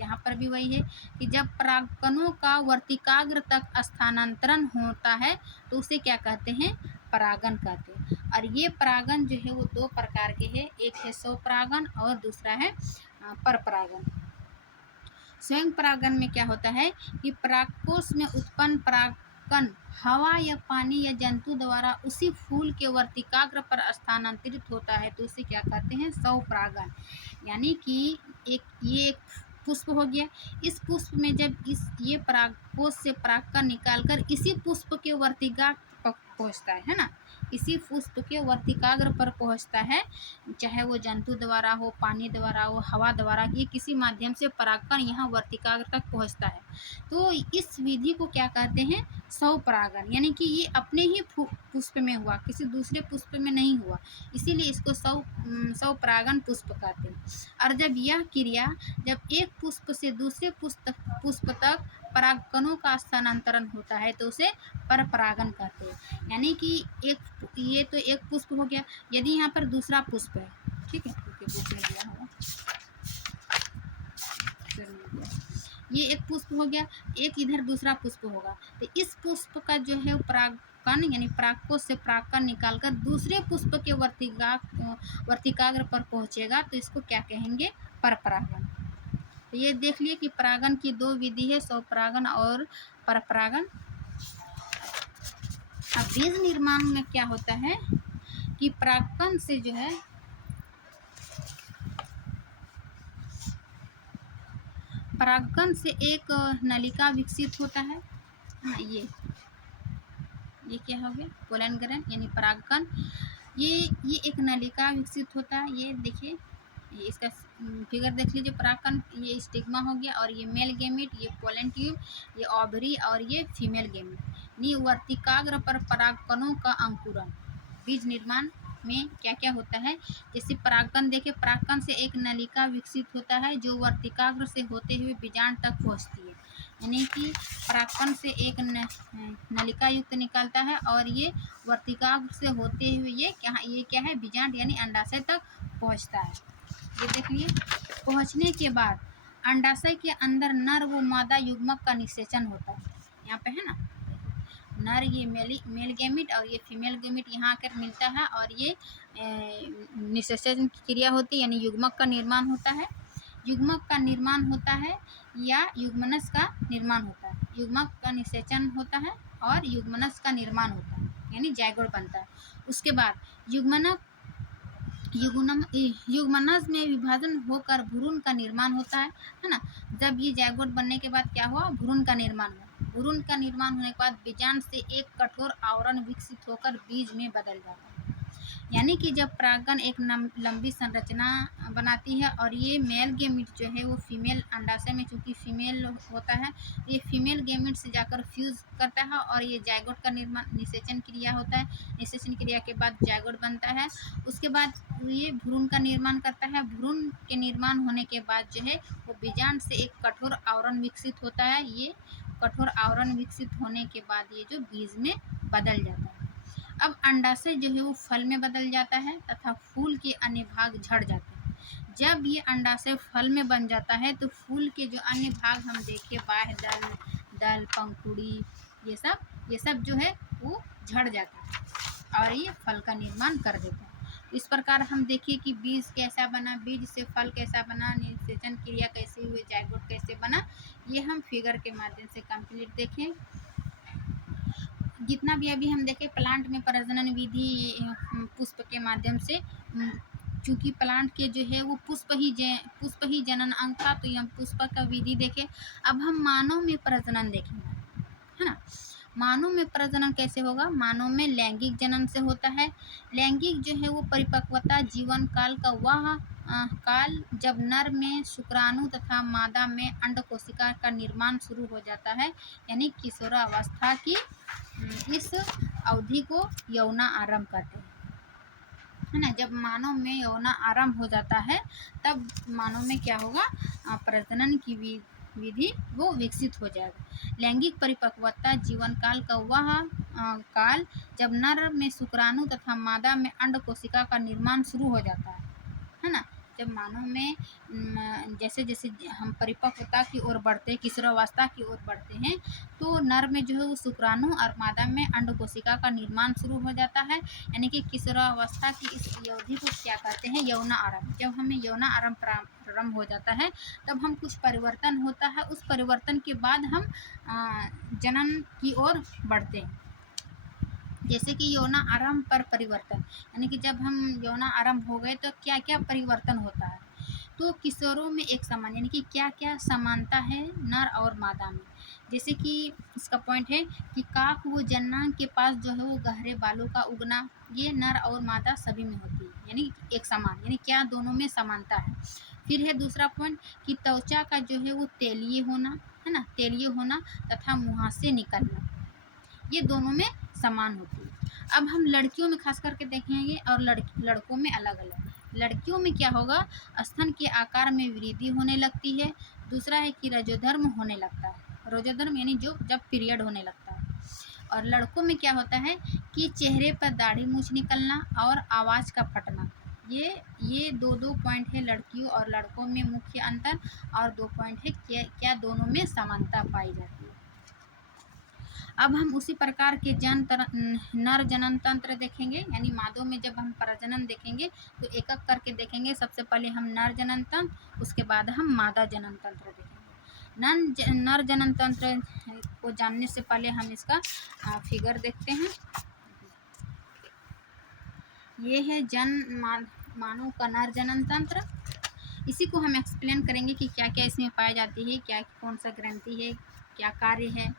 यहाँ पर भी वही है कि जब परागकणों का वर्तिकाग्र तक स्थानांतरण होता है तो उसे क्या कहते हैं, परागण कहते हैं। और ये परागण जो है वो 2 प्रकार के हैं, एक है स्वपरागण और दूसरा है परपरागण। स्वयं परागण में क्या होता है कि परागकोश में उत्पन्न परागकण हवा या पानी या जंतु द्वारा उसी फूल के वर्तिकाग्र पर स्थानांतरित होता है तो उसे क्या कहते हैं, स्वपरागण। यानी कि एक पुष्प हो गया, इस पुष्प में जब ये परागकोश से परागकण निकालकर इसी पुष्प के वर्तिकाग्र तक पहुँचता है ना, किसी पुष्प के वर्तिकाग्र पर पहुंचता है, चाहे वो जंतु द्वारा हो, पानी द्वारा हो, हवा द्वारा, ये किसी माध्यम से परागकण यहाँ वर्तिकाग्र तक पहुंचता है। तो इस विधि को क्या कहते हैं? स्वपरागण। यानी कि ये अपने ही पुष्प में हुआ, किसी दूसरे पुष्प में नहीं हुआ, इसीलिए इसको स्वपरागण पुष्प कहते हैं। और जब यह क्रिया, जब एक पुष्प से दूसरे पुष्प तक परागकणों का स्थानांतरण होता है तो उसे परपरागण कहते हैं। यानी कि ये तो एक पुष्प हो गया, यदि यहाँ पर दूसरा पुष्प है, ठीक है, बुक में दिया होगा, ये एक पुष्प हो गया, एक इधर दूसरा पुष्प होगा, तो इस पुष्प का जो है परागकण यानी परागकोश से परागकण निकालकर दूसरे पुष्प के वर्तिकाग्र पर पहुंचेगा तो इसको क्या कहेंगे? परपरागण। तो ये देख लिए कि परागण की दो विधि है, स्वपरागण और परपरागण। अब बीज निर्माण में क्या होता है कि परागकण से जो है परागकण से एक नलिका विकसित होता है। हाँ, ये क्या हो गया? पोलन ग्रहण यानी परागकण। ये एक नलिका विकसित होता है। ये देखिए, ये इसका फिगर देख लीजिए। परागकण, ये स्टिग्मा हो गया, और ये मेल गेमिट, ये पोलन ट्यूब, ये ओवरी, और ये फीमेल गेमिट। वर्तिकाग्र पर परागकणों का अंकुरण। बीज निर्माण में क्या क्या होता है? जैसे परागकण देखे, परागकण से एक नलिका विकसित होता है जो वर्तिकाग्र से होते हुए बीजांड तक पहुंचती है। यानी कि परागकण से एक नलिका युक्त निकलता है और ये वर्तिकाग्र से होते हुए ये क्या है? बीजांड यानी अंडाशय तक पहुंचता है। ये देखिए, पहुंचने के बाद अंडाशय के अंदर नर व मादा युग्मक का निषेचन होता है। यहाँ पे है ना, नर ये मेल गेमिट और ये फीमेल गेमिट यहाँ आकर मिलता है, और ये निषेचन की क्रिया होती है, यानी युग्मक का निर्माण होता है। युग्मक का निर्माण होता है या युग्मनस का निर्माण होता है। युग्मक का निषेचन होता है और युग्मनस का निर्माण होता है, यानी जायगोट बनता है। उसके बाद युग्मनस में विभाजन होकर भ्रूण का निर्माण होता है ना। जब ये जायगोट बनने के बाद क्या हुआ? भ्रूण का निर्माण हुआ। भ्रूण का निर्माण होने के बाद बीजांड से एक कठोर आवरण विकसित होकर बीज में बदल जाता है। यानी कि जब परागकण एक लंबी संरचना बनाती है, और ये मेल गेमिट जो है वो फीमेल अंडाशय में, चूंकि फीमेल होता है, ये फीमेल गेमिट से जाकर फ्यूज करता है, और ये जायगोट का निर्माण निषेचन क्रिया होता है। निषेचन क्रिया के बाद जायगोट बनता है। उसके बाद ये भ्रूण का निर्माण करता है। भ्रूण के निर्माण होने के बाद जो है वो बीजांड से एक कठोर आवरण विकसित होता है। ये कठोर आवरण विकसित होने के बाद ये जो बीज में बदल जाता है। अब अंडाशय जो है वो फल में बदल जाता है तथा फूल के अन्य भाग झड़ जाते हैं। जब ये अंडाशय फल में बन जाता है तो फूल के जो अन्य भाग हम देखें, बाह्य दल, पंखुड़ी, ये सब जो है वो झड़ जाता है और ये फल का निर्माण कर देता है। इस प्रकार हम देखिए कि बीज कैसा बना, बीज से फल कैसा बना, निषेचन क्रिया कैसे हुई, जायगोट कैसे बना, ये हम फिगर के माध्यम से कंप्लीट देखें। जितना भी अभी हम देखें प्लांट में प्रजनन विधि पुष्प के माध्यम से, चूँकि प्लांट के जो है वो पुष्प ही जनन अंग था, तो हम पुष्प का विधि देखें। अब हम मानव में प्रजनन देखेंगे, है ना। मानव में प्रजनन कैसे होगा? मानव में लैंगिक जनन से होता है। लैंगिक जो है वो परिपक्वता जीवन काल का वह काल जब नर में शुक्राणु तथा मादा में अंड कोशिका का निर्माण शुरू हो जाता है, यानी किशोरावस्था की इस अवधि को यौना आरंभ कहते हैं, है ना। जब मानव में यौना आरंभ हो जाता है तब मानव में क्या होगा? प्रजनन की विधि वो विकसित हो जाएगा। लैंगिक परिपक्वता जीवन काल का वह काल जब नर में शुक्राणु तथा मादा में अंड कोशिका का निर्माण शुरू हो जाता है ना। जब मानव में जैसे जैसे हम परिपक्वता की ओर बढ़ते हैं, किशोरावस्था की ओर बढ़ते हैं, तो नर में जो है वो शुक्राणु और मादा में अंड कोशिका का निर्माण शुरू हो जाता है, यानी कि किशोरावस्था की इस अवधि को क्या कहते हैं? यौना आरंभ। जब हमें यौना आरंभ प्रारंभ हो जाता है तब हम कुछ परिवर्तन होता है, उस परिवर्तन के बाद हम जनन की ओर बढ़ते हैं। जैसे कि यौना आरंभ पर परिवर्तन, यानी कि जब हम यौना आरंभ हो गए तो क्या क्या परिवर्तन होता है? तो किशोरों में एक समान, यानी कि क्या क्या समानता है नर और मादा में। जैसे कि इसका पॉइंट है कि काक वो जनना के पास जो है वो गहरे बालों का उगना, ये नर और मादा सभी में होती है, यानी एक समान, यानी क्या दोनों में समानता है। फिर है दूसरा पॉइंट कि त्वचा का जो है वो तेलीय होना, है ना, तेलीय होना तथा मुहासे निकलना, ये दोनों में समान होती है। अब हम लड़कियों में खास करके देखेंगे और लड़कों में अलग अलग। लड़कियों में क्या होगा, स्तन के आकार में वृद्धि होने लगती है। दूसरा है कि रजोधर्म होने लगता है, रजोधर्म यानी जो जब पीरियड होने लगता है। और लड़कों में क्या होता है कि चेहरे पर दाढ़ी मूछ निकलना और आवाज़ का फटना। ये दो पॉइंट है लड़कियों और लड़कों में मुख्य अंतर, और 2 पॉइंट है क्या दोनों में समानता पाई जाती है। अब हम उसी प्रकार के नर जनन तंत्र देखेंगे, यानी मादों में जब हम प्रजनन देखेंगे तो एक एक करके देखेंगे। सबसे पहले हम नर जनन तंत्र, उसके बाद हम मादा जनन तंत्र देखेंगे। नर जनन तंत्र को जानने से पहले हम इसका फिगर देखते हैं। ये है मानव का नर जनन तंत्र। इसी को हम एक्सप्लेन करेंगे कि क्या क्या इसमें पाई जाती है, क्या कौन सा ग्रंथि है, क्या कार्य है।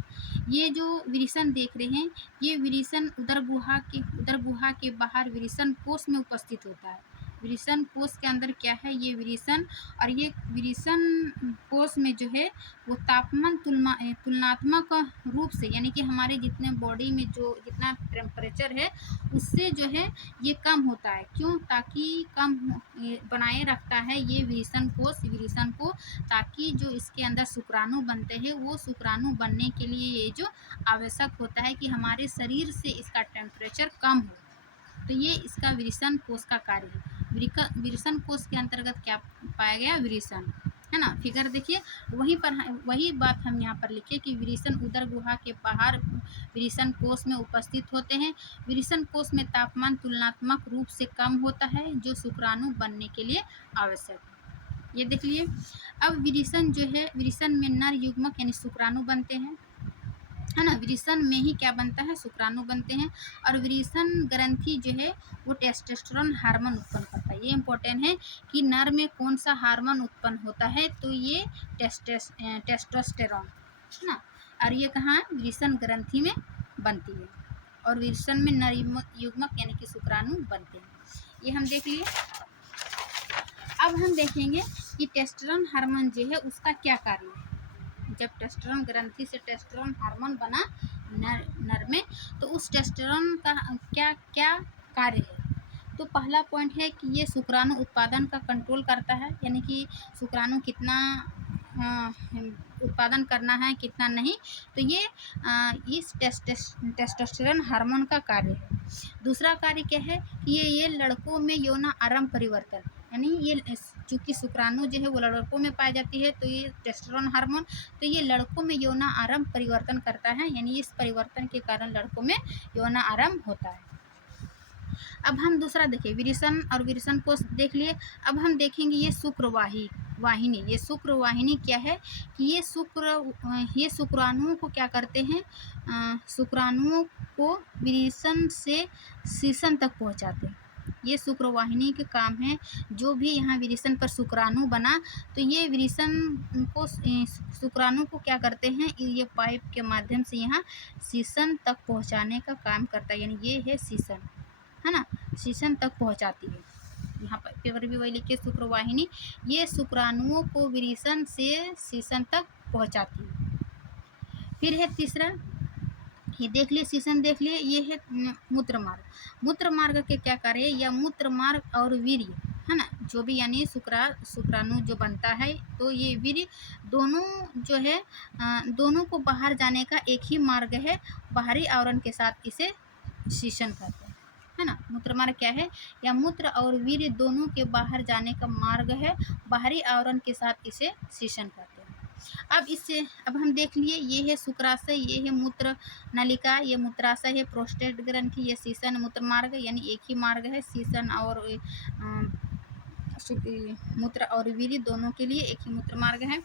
ये जो विरिसन देख रहे हैं, ये विरिसन उदर गुहा के बाहर विरिसन कोष में उपस्थित होता है। विरिसन कोष के अंदर क्या है, ये विरिसन, और ये विरिसन कोष में जो है वो तापमान तुलनात्मक रूप से, यानी कि हमारे जितने बॉडी में जो जितना टेम्परेचर है उससे जो है ये कम होता है। क्यों? ताकि कम बनाए रखता है ये विरिसन को, ताकि जो इसके अंदर शुक्राणु बनते हैं वो शुक्राणु बनने के लिए ये जो आवश्यक होता है कि हमारे शरीर से इसका टेम्परेचर कम हो, तो ये इसका विरिसन कोष का कार्य है। विरिसन कोष के अंतर्गत क्या पाया गया, विरिसन, है ना। फिगर देखिए, वही बात हम यहाँ पर लिखे कि विरिसन उदर गुहा के बाहर विरिसन कोष में उपस्थित होते हैं। विरिसन कोष में तापमान तुलनात्मक रूप से कम होता है जो शुक्राणु बनने के लिए आवश्यक है। ये देख लिए। अब विरिसन जो है, विरिसन में नर युग्मक यानी शुक्राणु बनते हैं, है ना। विरिसन में ही क्या बनता है, शुक्राणु बनते हैं। और विरिसन ग्रंथि जो है वो टेस्टोस्टेरोन हार्मोन उत्पन्न करता है। ये इम्पोर्टेंट है कि नर में कौन सा हार्मोन उत्पन्न होता है, तो ये टेस्टोस्टेरोन, है ना। और ये कहाँ, विरिसन ग्रंथि में बनती है। और विरिसन में नर युग्मक यानी कि शुक्राणु बनते हैं। ये हम देख लिए। अब हम देखेंगे कि टेस्टोस्टेरोन हार्मोन जो है उसका क्या कार्य है। जब टेस्टोस्टेरोन ग्रंथि से टेस्टोस्टेरोन हार्मोन बना नर में, तो उस टेस्टोस्टेरोन का क्या क्या कार्य है। तो पहला पॉइंट है कि ये शुक्राणु उत्पादन का कंट्रोल करता है, यानी कि शुक्राणु कितना उत्पादन करना है कितना नहीं, तो ये इस टेस्टोस्टेरोन हार्मोन का कार्य है। दूसरा कार्य क्या है कि ये लड़कों में यौन आरंभ परिवर्तन, यानी ये चूँकि शुक्राणु जो है वो लड़कों में पाई जाती है, तो ये टेस्टोस्टेरोन हार्मोन, तो ये लड़कों में यौन आरंभ परिवर्तन करता है, यानी इस परिवर्तन के कारण लड़कों में यौन आरंभ होता है। अब हम दूसरा देखें, विरिसन और विरिसन कोष देख लिए। अब हम देखेंगे ये शुक्रवाहिनी। ये शुक्रवाहिनी क्या है कि ये शुक्राणुओं को क्या करते हैं, शुक्राणुओं को विरिसन से सीसन तक पहुंचाते हैं। ये शुक्रवाहिनी के काम है। जो भी यहाँ विरिसन पर शुक्राणु बना, तो ये विरिसन को शुक्राणु को क्या करते हैं, ये पाइप के माध्यम से यहाँ सीसन तक पहुँचाने का काम करता है, यानी ये है सीसन, है ना, सीसन तक पहुँचाती है। यहाँ पर पेपर भी वही लिखे, शुक्रवाहिनी ये शुक्राणुओं को विरिसन से सीसन तक पहुँचाती है। फिर है तीसरा, ये देख लिए, सीसन देख लिए। ये है मूत्र मार्ग के क्या कार्य है, या मूत्र मार्ग और वीर्य, है ना, जो भी यानी शुक्राणु जो बनता है, तो ये वीर्य दोनों जो है दोनों को बाहर जाने का एक ही मार्ग है, बाहरी आवरण के साथ इसे सीसन करते हैं, है ना। मूत्र मार्ग क्या है, या मूत्र और वीर्य दोनों के बाहर जाने का मार्ग है, बाहरी आवरण के साथ इसे सीसन करते हैं। अब हम देख लिए, ये है शुक्राशय, ये है मूत्र नलिका, ये मूत्राशय है, प्रोस्टेट ग्रंथि, ये सीसन मूत्र मार्ग, यानी एक ही मार्ग है, सीसन और मूत्र और वीर्य दोनों के लिए एक ही मूत्र मार्ग है।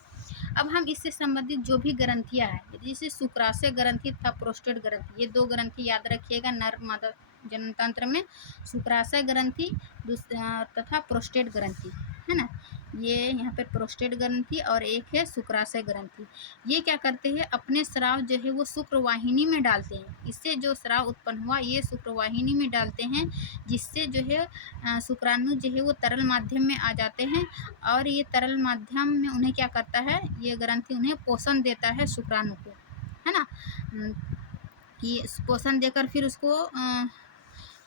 अब हम इससे संबंधित जो भी ग्रंथियां हैं, जैसे शुक्राशय ग्रंथि तथा प्रोस्टेट ग्रंथि, ये 2 ग्रंथि याद रखिएगा नर मादा जनन तंत्र में, शुक्राशय ग्रंथि तथा प्रोस्टेट ग्रंथि, है ना। ये यहाँ पे प्रोस्टेट ग्रंथि और एक है शुक्राशय ग्रंथि। ये क्या करते हैं, अपने स्राव जो है वो शुक्रवाहिनी में डालते हैं। इससे जो स्राव उत्पन्न हुआ ये शुक्रवाहिनी में डालते हैं, जिससे जो है शुक्राणु जो है वो तरल माध्यम में आ जाते हैं, और ये तरल माध्यम में उन्हें क्या करता है, ये ग्रंथि उन्हें पोषण देता है शुक्राणु को, है ना। ये पोषण देकर फिर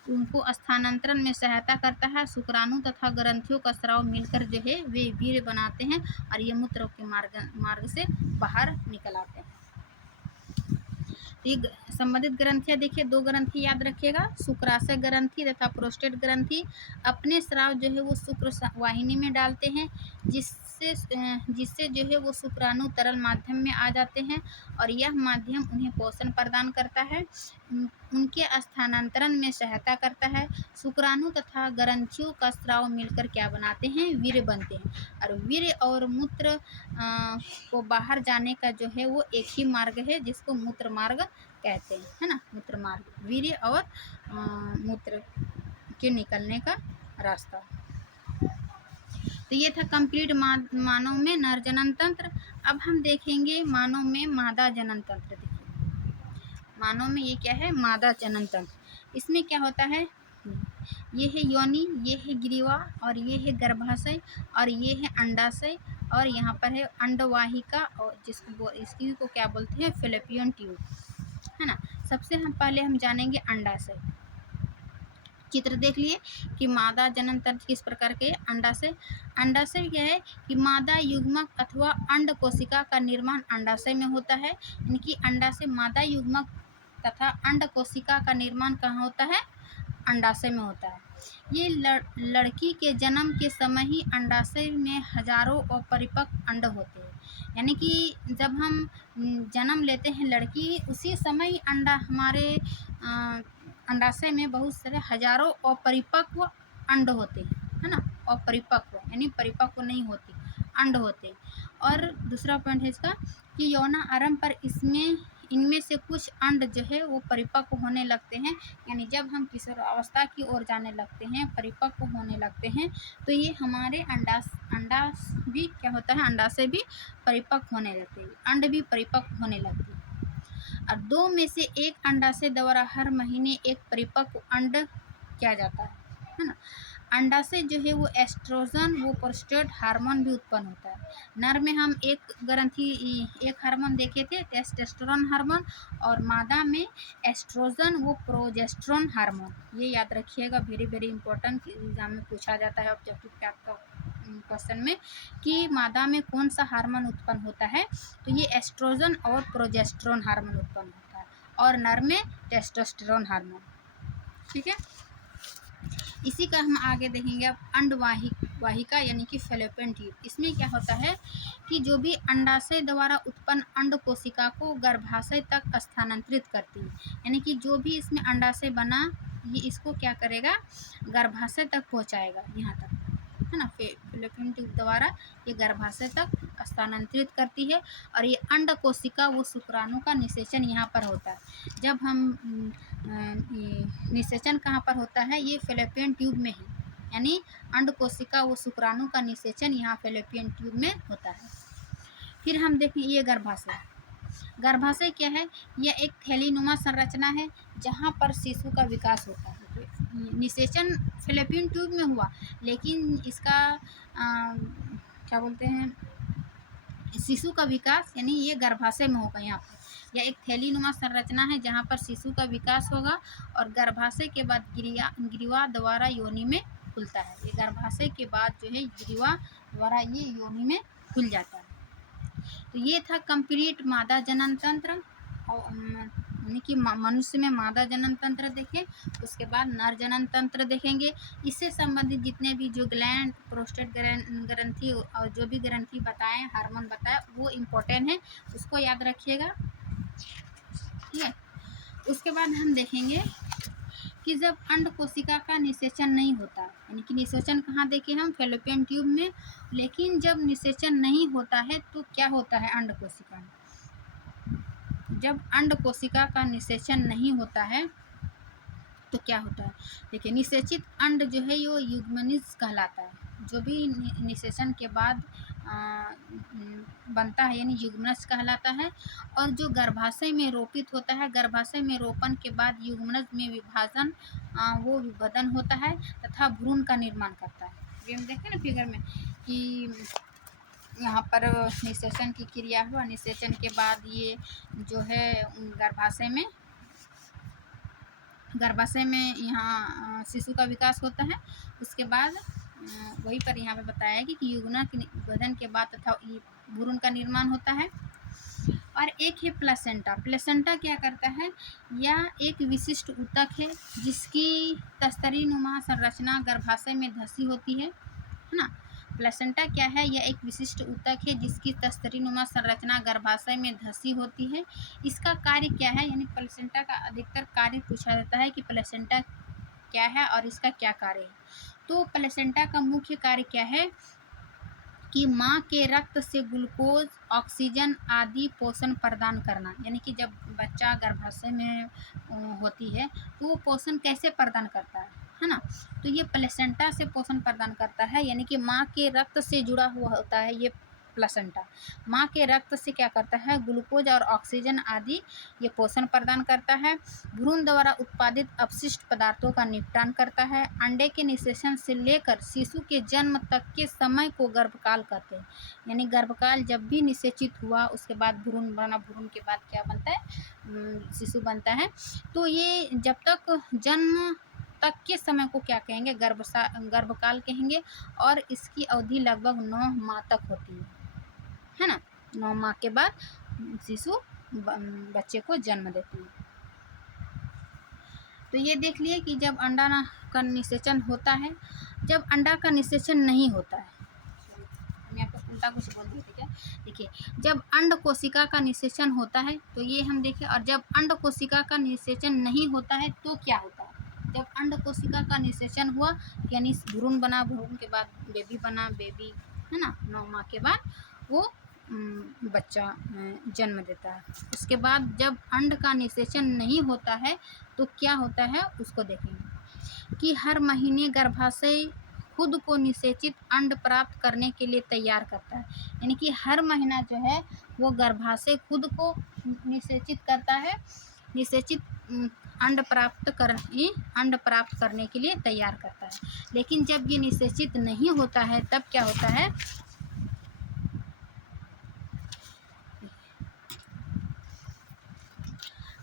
उनको स्थानांतरण में सहायता करता है। शुक्राणु तथा ग्रंथियों का स्राव मिलकर जो है वे वीर्य बनाते हैं और ये मूत्र के मार्ग से बाहर निकल आते हैं। तो संबंधित ग्रंथियां देखिए, 2 ग्रंथि याद रखिएगा, शुक्राशय ग्रंथि तथा प्रोस्टेट ग्रंथि अपने स्राव जो है वो शुक्र वाहिनी में डालते हैं, जिससे जो है वो शुक्राणु तरल माध्यम में आ जाते हैं और यह माध्यम उन्हें पोषण प्रदान करता है, उनके स्थानांतरण में सहायता करता है। शुक्राणु तथा ग्रंथियों का स्राव मिलकर क्या बनाते हैं, वीर्य बनते हैं, और वीर्य और मूत्र को बाहर जाने का जो है वो एक ही मार्ग है, जिसको मूत्र मार्ग कहते हैं, है ना। मूत्र मार्ग, वीर्य और मूत्र के निकलने का रास्ता। तो ये था कंप्लीट मानव में नर जनन तंत्र। अब हम देखेंगे मानव में मादा जनन तंत्र। देखिए मानव में ये क्या है, मादा जनन तंत्र। इसमें क्या होता है, ये है योनि, ये है ग्रीवा, और ये है गर्भाशय, और ये है अंडाशय, और यहाँ पर है अंडवाहिका, और इसकी को क्या बोलते हैं, फैलोपियन ट्यूब, है ना। सबसे पहले हम जानेंगे अंडाशय। चित्र देख लिए कि मादा जनन तंत्र किस प्रकार के। अंडाशय क्या है कि मादा युग्मक अथवा अंड कोशिका का निर्माण अंडाशय में होता है। इनकी अंडाशय, मादा युग्मक तथा अंड कोशिका का निर्माण कहाँ होता है, अंडाशय में होता है। ये लड़की के जन्म के समय ही अंडाशय में हजारों अपरिपक्व अंड होते हैं, यानी कि जब हम जन्म लेते हैं लड़की, उसी समय अंडा हमारे अंडाशय में बहुत सारे हजारों अपरिपक्व अंड होते हैं, है ना। अपरिपक्व यानी परिपक्व नहीं होती, अंड होते। और दूसरा पॉइंट है इसका कि यौना आरंभ पर इनमें से कुछ अंड जो है वो परिपक्व होने लगते हैं, यानी जब हम किशोर अवस्था की ओर जाने लगते हैं, परिपक्व होने लगते हैं, तो ये हमारे अंडाश भी क्या होता है, अंडाशय भी परिपक्व होने लगते हैं, अंड भी परिपक्व होने लगते हैं। और 2 में से एक अंडाशय द्वारा हर महीने एक परिपक्व अंड किया जाता है ना। अंडाशय जो है वो एस्ट्रोजन, वो प्रोस्टेट हार्मोन भी उत्पन्न होता है। नर में हम एक हार्मोन देखे थे, टेस्टोस्टेरोन हार्मोन, और मादा में एस्ट्रोजन, वो प्रोजेस्टेरोन हार्मोन। ये याद रखिएगा, वेरी वेरी इंपॉर्टेंट, एग्जाम में पूछा जाता है ऑब्जेक्टिव के आपका क्वेश्चन में कि मादा में कौन सा हार्मोन उत्पन्न होता है, तो ये एस्ट्रोजन और प्रोजेस्टेरोन हार्मोन उत्पन्न होता है, और नर में टेस्टोस्टेरोन हार्मोन। ठीक है, इसी का हम आगे देखेंगे अब अंडवाहिका यानी कि फैलोपियन ट्यूब। इसमें क्या होता है कि जो भी अंडाशय द्वारा उत्पन्न अंड कोशिका को गर्भाशय तक स्थानांतरित करती है, यानी कि जो भी इसमें अंडाशय बना ये इसको क्या करेगा, गर्भाशय तक पहुंचाएगा, यहाँ तक, है ना। फैलोपियन ट्यूब द्वारा ये गर्भाशय तक स्थानांतरित करती है, और ये अंड कोशिका वो शुक्राणु का निषेचन यहाँ पर होता है। जब हम निषेचन कहाँ पर होता है, ये फैलोपियन ट्यूब में ही, यानी अंड कोशिका वो शुक्राणु का निषेचन यहाँ फैलोपियन ट्यूब में होता है। फिर हम देखें ये गर्भाशय क्या है, यह एक थैलीनुमा संरचना है जहाँ पर शिशु का विकास होता है। निषेचन फैलोपियन ट्यूब में हुआ, लेकिन इसका क्या बोलते हैं, शिशु का विकास यानी ये गर्भाशय में होगा। यहाँ पर यह एक थैलीनुमा संरचना है जहाँ पर शिशु का विकास होगा, और गर्भाशय के बाद ग्रीवा द्वारा योनि में खुलता है। ये गर्भाशय के बाद जो है ग्रीवा द्वारा ये योनि में खुल जाता है। तो ये था कंप्लीट मादा जनन तंत्र, यानी कि मनुष्य में मादा जनन तंत्र देखें, उसके बाद नर जनन तंत्र देखेंगे। इससे संबंधित जितने भी जो ग्लैंड, प्रोस्टेट ग्रंथि और जो भी ग्रंथि बताएं, हार्मोन बताएं, वो इम्पोर्टेंट है, उसको याद रखिएगा। ठीक है, उसके बाद हम देखेंगे कि जब अंड कोशिका का निषेचन नहीं होता, यानी कि निषेचन कहाँ देखें हम, फैलोपियन ट्यूब में, लेकिन जब निषेचन नहीं होता है तो क्या होता है अंड कोशिका में, जब अंड कोशिका का निषेचन नहीं होता है तो क्या होता है। देखिए निषेचित अंड जो है वो युग्मनिज कहलाता है, जो भी निषेचन के बाद बनता है यानी युग्मनज कहलाता है। और जो गर्भाशय में रोपित होता है, गर्भाशय में रोपण के बाद युग्मनज में विभाजन वो विभेदन होता है तथा भ्रूण का निर्माण करता है। ये हम देखें ना फिगर में कि यहाँ पर निषेचन की क्रिया हुआ, निषेचन के बाद ये जो है गर्भाशय में यहाँ शिशु का विकास होता है। उसके बाद वहीं पर यहाँ पे बताया है कि युग्मन के विभेदन के बाद तथा भ्रूण का निर्माण होता है। और एक है प्लेसेंटा। प्लेसेंटा क्या करता है, यह एक विशिष्ट ऊतक है जिसकी तस्तरीनुमा संरचना गर्भाशय में धसी होती है ना। प्लेसेंटा क्या है, यह एक विशिष्ट ऊतक है जिसकी तस्तरीनुमा संरचना गर्भाशय में धसी होती है। इसका कार्य क्या है, यानी प्लेसेंटा का अधिकतर कार्य पूछा जाता है कि प्लेसेंटा क्या है और इसका क्या कार्य है। तो प्लेसेंटा का मुख्य कार्य क्या है कि माँ के रक्त से ग्लूकोज, ऑक्सीजन आदि पोषण प्रदान करना। यानी कि जब बच्चा गर्भाशय में होती है तो वो पोषण कैसे प्रदान करता है ना। तो ये प्लेसेंटा से पोषण प्रदान करता है, यानी कि माँ के रक्त से जुड़ा हुआ होता है ये प्लेसेंटा। माँ के रक्त से क्या करता है, ग्लूकोज और ऑक्सीजन आदि ये पोषण प्रदान करता है। भ्रूण द्वारा उत्पादित अपशिष्ट पदार्थों का निपटान करता है। अंडे के निषेचन से लेकर शिशु के जन्म तक के समय को गर्भकाल कहते हैं। यानी गर्भकाल जब भी निषेचित हुआ उसके बाद भ्रूण बना, भ्रूण के बाद क्या बनता है, शिशु बनता है। तो ये जब तक जन्म तक के समय को क्या कहेंगे, गर्भकाल कहेंगे। और इसकी अवधि लगभग 9 माह तक होती है ना। 9 माह के बाद शिशु बच्चे को जन्म देती है। तो ये देख लिए कि जब अंडा का निषेचन होता है, जब अंडा का निषेचन नहीं होता है, मैं आपको उल्टा कुछ बोल दी थी क्या। देखिए, जब अंड कोशिका का निषेचन होता है तो ये हम देखें, और जब अंड कोशिका का निषेचन नहीं होता है तो क्या होता है। जब अंड कोशिका का निषेचन हुआ यानी भ्रूण बना, भ्रूण के बाद बेबी बना, बेबी है ना, 9 माह के बाद वो बच्चा जन्म देता है। उसके बाद जब अंड का निषेचन नहीं होता है तो क्या होता है उसको देखेंगे कि हर महीने गर्भाशय खुद को निषेचित अंड प्राप्त करने के लिए तैयार करता है। यानी कि हर महीना जो है वो गर्भाशय खुद को निषेचित करता है, निषेचित अंड प्राप्त करने के लिए तैयार करता है। लेकिन जब ये निषेचित नहीं होता है तब क्या होता है,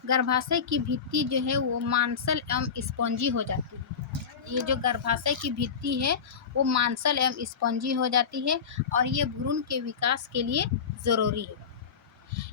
गर्भाशय की भित्ति जो है वो मांसल एवं स्पॉन्जी हो जाती है। ये जो गर्भाशय की भित्ति है वो मांसल एवं स्पॉन्जी हो जाती है और ये भ्रूण के विकास के लिए ज़रूरी है।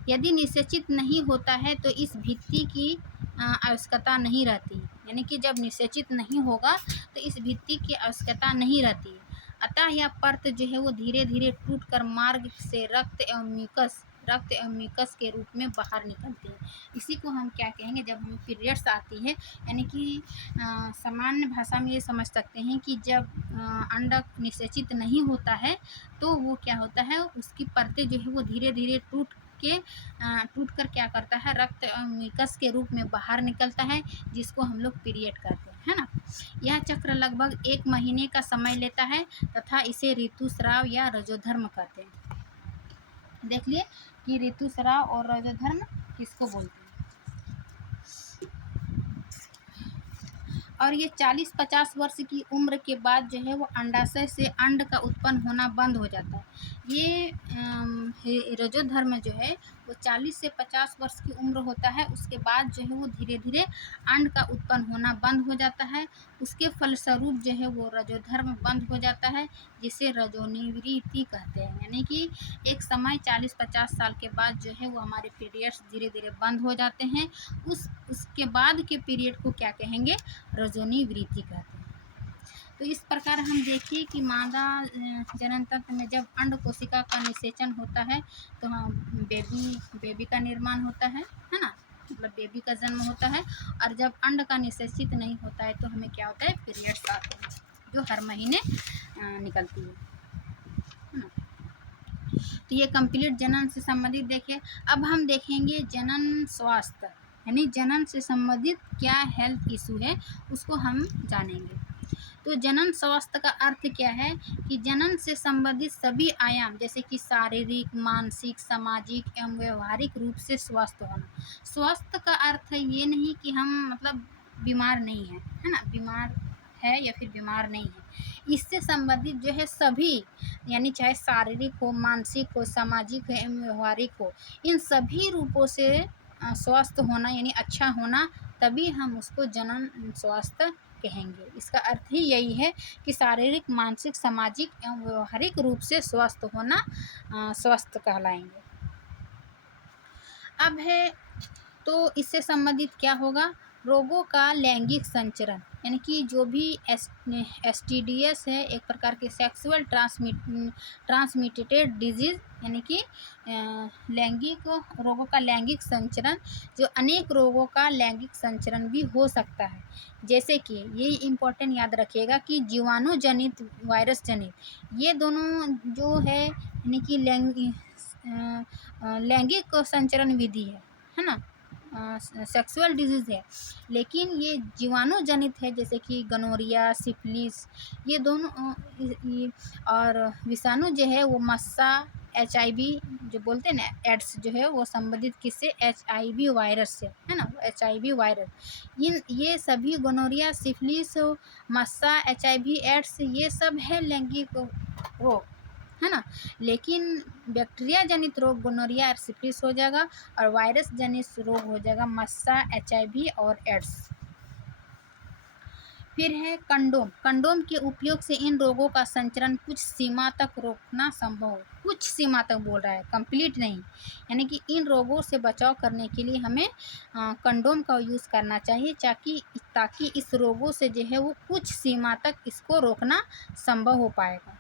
यदि निषेचित नहीं होता है तो इस भित्ति की आवश्यकता नहीं रहती। यानी कि जब निषेचित नहीं होगा तो इस भित्ति की आवश्यकता नहीं रहती। अतः यह परत जो है वो धीरे धीरे टूटकर मार्ग से रक्त एवं म्यूकस के रूप में बाहर निकलती है। इसी को हम क्या कहेंगे, जब हमें पीरियड्स आती है, यानी कि सामान्य भाषा में ये समझ सकते हैं कि जब अंडक निषेचित नहीं होता है तो वो क्या होता है, उसकी परतें जो है वो धीरे धीरे टूट कर क्या करता है, रक्त एवं म्यूकस के रूप में बाहर निकलता है, जिसको हम लोग पीरियड कहते हैं, है ना। यह चक्र लगभग 1 महीने का समय लेता है तथा इसे ऋतुस्राव या रजोधर्म कहते हैं। देख लिए कि ऋतुस्राव और रजोधर्म किसको बोलते हैं। और ये 40-50 वर्ष की उम्र के बाद जो है वो अंडाशय से अंड का उत्पन्न होना बंद हो जाता है। ये रजोधर्म जो है वो 40 से 50 वर्ष की उम्र होता है, उसके बाद जो है वो धीरे धीरे अंड का उत्पन्न होना बंद हो जाता है। उसके फलस्वरूप जो है वो रजोधर्म बंद हो जाता है, जिसे रजोनिवृत्ति कहते हैं। यानी कि एक समय 40-50 साल के बाद जो है वो हमारे पीरियड्स धीरे धीरे बंद हो जाते हैं। उसके बाद के पीरियड को क्या कहेंगे, रजोनिवृत्ति कहते हैं। तो इस प्रकार हम देखिए कि मादा जनन तंत्र में जब अंड कोशिका का निषेचन होता है तो हाँ बेबी का निर्माण होता है ना, मतलब बेबी का जन्म होता है। और जब अंड का निषेचित नहीं होता है तो हमें क्या होता है, पीरियड्स आते हैं जो हर महीने निकलती है ना। तो ये कंप्लीट जनन से संबंधित देखिए। अब हम देखेंगे जनन स्वास्थ्य, यानी जनन से संबंधित क्या हेल्थ इशू है उसको हम जानेंगे। तो जनन स्वास्थ्य का अर्थ क्या है कि जनन से संबंधित सभी आयाम जैसे कि शारीरिक, मानसिक, सामाजिक एवं व्यवहारिक रूप से स्वस्थ होना। स्वस्थ का अर्थ ये नहीं कि हम मतलब बीमार नहीं हैं, है ना, बीमार है या फिर बीमार नहीं है। इससे संबंधित जो है सभी, यानी चाहे शारीरिक हो, मानसिक हो, सामाजिक हो एवं व्यवहारिक हो, इन सभी रूपों से स्वस्थ होना यानी अच्छा होना, तभी हम उसको जनन स्वास्थ्य कहेंगे। इसका अर्थ ही यही है कि शारीरिक, मानसिक, सामाजिक एवं व्यवहारिक रूप से स्वस्थ होना स्वस्थ कहलाएंगे। अब है तो इससे संबंधित क्या होगा, रोगों का लैंगिक संचरण, यानी कि जो भी STDs है, एक प्रकार के सेक्सुअल ट्रांसमिटेड डिजीज, यानी कि लैंगिक रोगों का लैंगिक संचरण, जो अनेक रोगों का लैंगिक संचरण भी हो सकता है। जैसे कि ये इम्पोर्टेंट याद रखिएगा कि जीवाणु जनित, वायरस जनित, ये दोनों जो है यानी कि लैंगिक संचरण विधि है ना, सेक्सुअल डिजीज़ है, लेकिन ये जीवाणु जनित है, जैसे कि गनोरिया, सिफिलिस, ये दोनों और विषाणु जो है वो मस्सा, HIV जो बोलते हैं ना, एड्स जो है वो संबंधित किससे, HIV वायरस से, है ना, HIV वायरस। ये सभी गनोरिया, सिफिलिस, मस्सा, HIV, एड्स, ये सब है लैंगिक रोग, है ना। लेकिन बैक्टीरिया जनित रोग गोनोरिया और सिफिलिस हो जाएगा, और वायरस जनित रोग हो जाएगा मस्सा, HIV और एड्स। फिर है कंडोम। कंडोम के उपयोग से इन रोगों का संचरण कुछ सीमा तक रोकना संभव हो। कुछ सीमा तक बोल रहा है, कंप्लीट नहीं, यानी कि इन रोगों से बचाव करने के लिए हमें कंडोम का यूज़ करना चाहिए, ताकि इस रोगों से जो है वो कुछ सीमा तक इसको रोकना संभव हो पाएगा।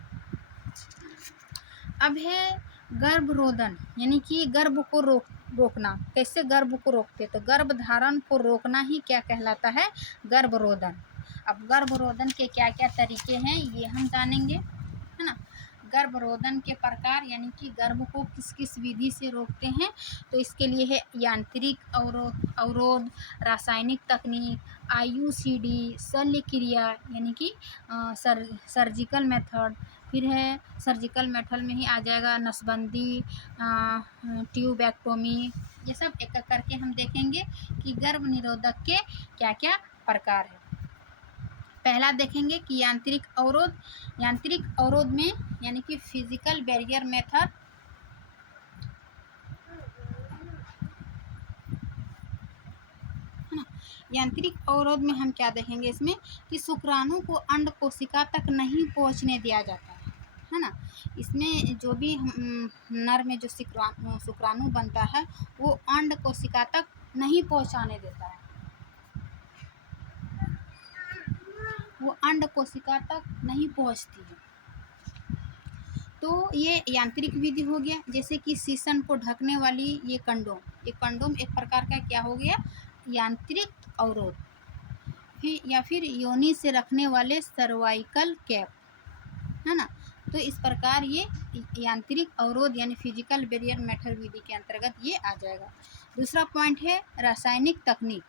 अब है गर्भरोधन, यानी कि गर्भ को रोकना। कैसे गर्भ को रोकते, तो गर्भधारण को रोकना ही क्या कहलाता है, गर्भरोधन। अब गर्भरोधन के क्या क्या तरीके हैं ये हम जानेंगे, है ना। गर्भरोधन के प्रकार, यानी कि गर्भ को किस किस विधि से रोकते हैं, तो इसके लिए है यांत्रिक अवरोध, रासायनिक तकनीक, IUCD, शल्य क्रिया यानी कि सर्जिकल मेथड, फिर है सर्जिकल मेथड में ही आ जाएगा नसबंदी, ट्यूबैक्टोमी, ये सब एक एक करके हम देखेंगे कि गर्भ निरोधक के क्या क्या प्रकार है। पहला देखेंगे कि यांत्रिक अवरोध। यांत्रिक अवरोध में यानी कि फिजिकल बैरियर मेथड, है ना। यांत्रिक अवरोध में हम क्या देखेंगे इसमें कि शुक्राणु को अंड कोशिका तक नहीं पहुंचने दिया जाता है ना। इसमें जो भी नर में जो शुक्राणु बनता है वो अंड कोशिका तक नहीं पहुंचाने देता है, वो अंड कोशिका तक नहीं पहुंचती है। तो ये यांत्रिक विधि हो गया। जैसे कि सीसन को ढकने वाली ये कंडोम एक प्रकार का क्या हो गया, यांत्रिक अवरोध। या फिर योनि से रखने वाले सर्वाइकल कैप, है ना। तो इस प्रकार ये यांत्रिक अवरोध यानी फिजिकल बैरियर मेथड विधि के अंतर्गत ये आ जाएगा। दूसरा पॉइंट है रासायनिक तकनीक।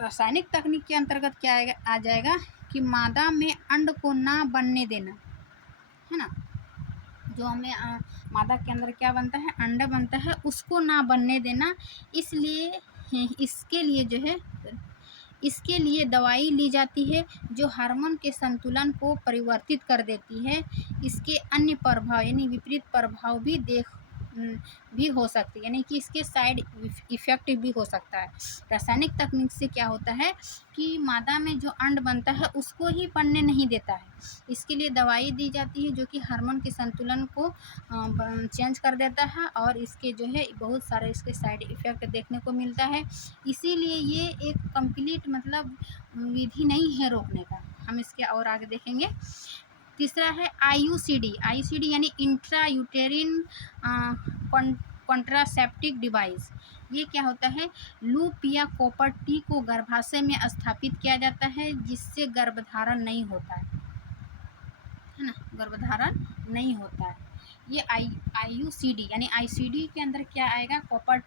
रासायनिक तकनीक के अंतर्गत क्या आ जाएगा कि मादा में अंड को ना बनने देना, है ना। जो हमें मादा के अंदर क्या बनता है, अंडा बनता है, उसको ना बनने देना। इसलिए इसके लिए दवाई ली जाती है जो हार्मोन के संतुलन को परिवर्तित कर देती है। इसके अन्य प्रभाव यानी विपरीत प्रभाव भी हो सकते हैं, यानी कि इसके साइड इफ़ेक्ट भी हो सकता है। रासायनिक तकनीक से क्या होता है कि मादा में जो अंड बनता है उसको ही बनने नहीं देता है। इसके लिए दवाई दी जाती है जो कि हार्मोन के संतुलन को चेंज कर देता है, और इसके जो है बहुत सारे इसके साइड इफ़ेक्ट देखने को मिलता है। इसीलिए ये एक कंप्लीट मतलब विधि नहीं है रोकने का। हम इसके और आगे देखेंगे। तीसरा है IUCD यानी इंट्रा यूटेरिन कॉन्ट्रासेप्टिव डिवाइस। ये क्या होता है, लूप या कॉपर टी को गर्भाशय में स्थापित किया जाता है जिससे गर्भधारण नहीं होता है ना, गर्भधारण नहीं होता है। ये IUCD यानी ICD के अंदर क्या आएगा, कॉपर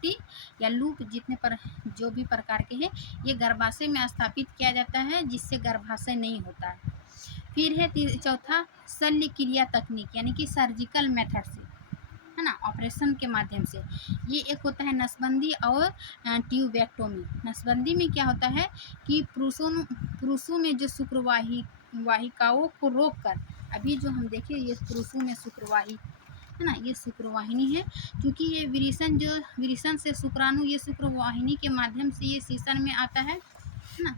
या लूप जितने पर जो भी प्रकार के हैं ये गर्भाशय में स्थापित किया जाता है, जिससे गर्भाशय नहीं होता है। फिर है चौथा शल्य क्रिया तकनीक यानी कि सर्जिकल मेथड से, है ना, ऑपरेशन के माध्यम से। ये एक होता है नसबंदी और ट्यूबेक्टोमी। नसबंदी में क्या होता है कि पुरुषों में जो वाहिकाओं को रोककर, अभी जो हम देखें ये पुरुषों में शुक्रवाही है ना, ये शुक्रवाहिनी है, क्योंकि ये विरेचन से शुक्राणु ये शुक्रवाहिनी के माध्यम से ये सीसन में आता है ना,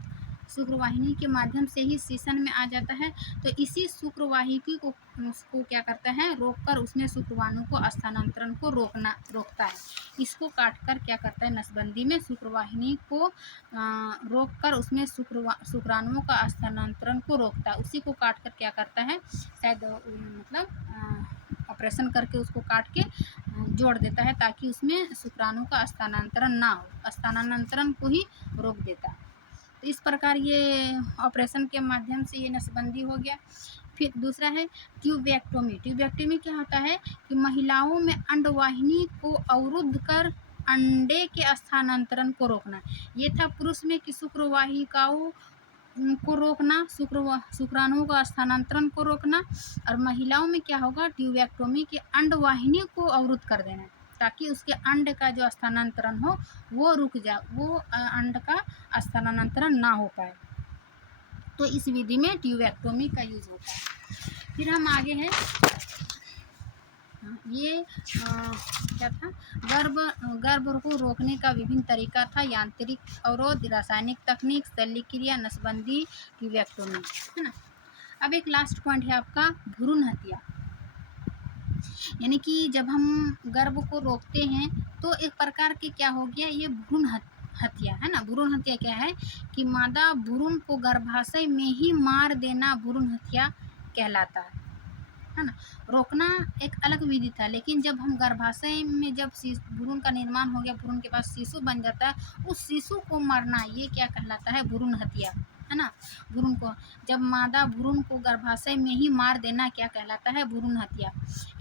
शुक्रवाहिनी के माध्यम से ही सीसन में आ जाता है। तो इसी शुक्रवाहिनी को क्या करता है, रोककर उसमें शुक्रवाणु को स्थानांतरण को रोकता है। इसको काटकर क्या करता है, नसबंदी में शुक्रवाहिनी को रोककर उसमें शुक्राणुओं का स्थानांतरण को रोकता है। उसी को काटकर क्या करता है, शायद मतलब ऑपरेशन करके उसको काट के जोड़ देता है, ताकि उसमें शुक्राणु का स्थानांतरण ना हो, स्थानांतरण को ही रोक देता है। तो इस प्रकार ये ऑपरेशन के माध्यम से ये नसबंदी हो गया। फिर दूसरा है ट्यूबेक्टोमी। ट्यूबेक्टोमी क्या होता है कि महिलाओं में अंडवाहिनी को अवरुद्ध कर अंडे के स्थानांतरण को रोकना। ये था पुरुष में कि शुक्रवाहिकाओं को रोकना, शुक्राणुओं का स्थानांतरण को रोकना, और महिलाओं में क्या होगा, ट्यूबेक्टोमी की अंडवाहिनी को अवरुद्ध कर देना, ताकि उसके अंड का जो स्थानांतरण हो वो रुक जाए, वो अंड का स्थानांतरण ना हो पाए। तो इस विधि में ट्यूबेक्टोमी का यूज होता है। फिर हम आगे हैं, ये क्या था, गर्भ को रोकने का विभिन्न तरीका था, यांत्रिक अवरोध, रासायनिक तकनीक, शल्य क्रिया, नसबंदी, ट्यूबेक्टोमी, है ना। अब एक लास्ट पॉइंट है आपका भ्रूण हत्या, यानी कि जब हम गर्भ को रोकते हैं तो एक प्रकार के क्या हो गया, ये भ्रूण हत्या है ना। भ्रूण हत्या क्या है कि मादा भ्रूण को गर्भाशय में ही मार देना भ्रूण हत्या कहलाता है ना। रोकना एक अलग विधि था, लेकिन जब हम गर्भाशय में जब भ्रूण का निर्माण हो गया, भ्रूण के पास शिशु बन जाता है, उस शिशु को मारना ये क्या कहलाता है, भ्रूण हत्या, है ना। भ्रूण को जब मादा भ्रूण को गर्भाशय में ही मार देना क्या कहलाता है, भ्रूण हत्या।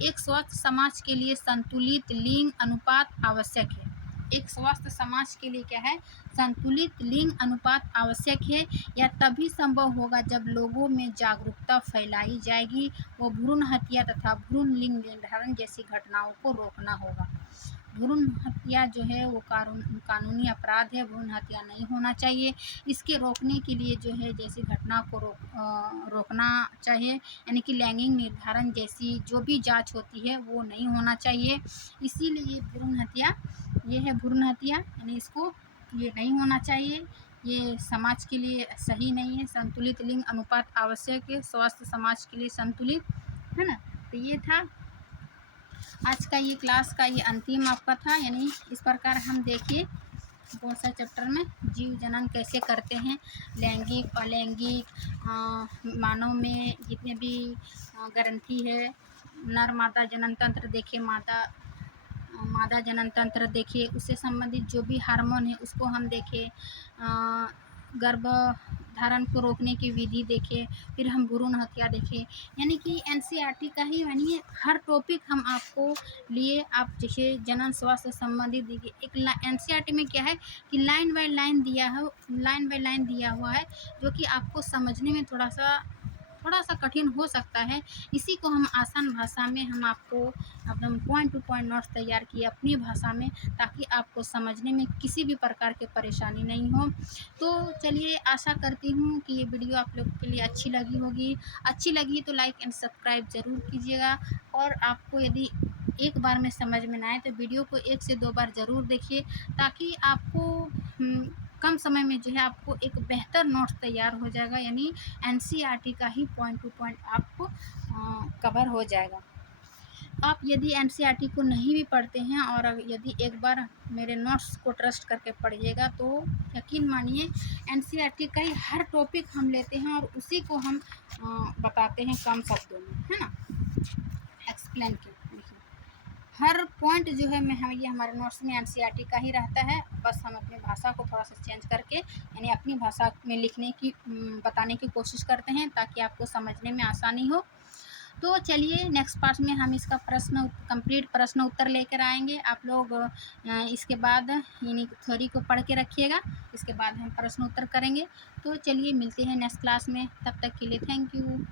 एक स्वस्थ समाज के लिए संतुलित लिंग अनुपात आवश्यक है। एक स्वस्थ समाज के लिए क्या है, संतुलित लिंग अनुपात आवश्यक है। यह तभी संभव होगा जब लोगों में जागरूकता फैलाई जाएगी। वो भ्रूण हत्या तथा भ्रूण लिंग निर्धारण जैसी घटनाओं को रोकना होगा। भ्रूण हत्या जो है वो कानूनी अपराध है, भ्रूण हत्या नहीं होना चाहिए। इसके रोकने के लिए जो है जैसी घटना को रोकना चाहिए, यानी कि लैंगिक निर्धारण जैसी जो भी जांच होती है वो नहीं होना चाहिए। इसीलिए भ्रूण हत्या ये है, भ्रूण हत्या यानी इसको ये नहीं होना चाहिए, ये समाज के लिए सही नहीं है। संतुलित लिंग अनुपात आवश्यक है, स्वस्थ समाज के लिए संतुलित, है ना। तो ये था आज का ये क्लास का ये अंतिम आपका था, यानी इस प्रकार हम देखिए कौन सा चैप्टर में जीव जनन कैसे करते हैं, लैंगिक अलैंगिक मानव में जितने भी ग्रंथि है, नर मादा जनन तंत्र देखिए, मादा जनन तंत्र देखिए, उससे संबंधित जो भी हार्मोन है उसको हम देखें, गर्भ धारण को रोकने की विधि देखें, फिर हम भ्रूण हत्या देखें। यानी कि NCERT का ही यानी हर टॉपिक हम आपको लिए, आप जैसे जनन स्वास्थ्य संबंधित देखिए। एक NCERT में क्या है कि लाइन बाय लाइन दिया हुआ है, जो कि आपको समझने में थोड़ा सा कठिन हो सकता है। इसी को हम आसान भाषा में हम आपको एकदम पॉइंट टू पॉइंट नोट्स तैयार किए अपनी भाषा में, ताकि आपको समझने में किसी भी प्रकार की परेशानी नहीं हो। तो चलिए, आशा करती हूँ कि ये वीडियो आप लोग के लिए अच्छी लगी होगी। अच्छी लगी तो लाइक एंड सब्सक्राइब ज़रूर कीजिएगा, और आपको यदि एक बार में समझ में ना आए तो वीडियो को 1 से 2 बार ज़रूर देखिए, ताकि आपको कम समय में जो है आपको एक बेहतर नोट्स तैयार हो जाएगा, यानी NCERT का ही पॉइंट टू पॉइंट आपको कवर हो जाएगा। आप यदि NCERT को नहीं भी पढ़ते हैं और यदि एक बार मेरे नोट्स को ट्रस्ट करके पढ़िएगा तो यकीन मानिए NCERT का ही हर टॉपिक हम लेते हैं और उसी को हम बताते हैं कम शब्दों में, है ना, एक्सप्लेन के। देखिए हर पॉइंट जो है ये हमारे नोट्स में NCERT का ही रहता है, बस हम अपनी भाषा को थोड़ा सा चेंज करके यानी अपनी भाषा में लिखने की बताने की कोशिश करते हैं, ताकि आपको समझने में आसानी हो। तो चलिए नेक्स्ट पार्ट में हम इसका कंप्लीट प्रश्न उत्तर लेकर आएंगे। आप लोग इसके बाद इन्हीं थ्योरी को पढ़ के रखिएगा, इसके बाद हम प्रश्न उत्तर करेंगे। तो चलिए मिलते हैं नेक्स्ट क्लास में, तब तक के लिए थैंक यू।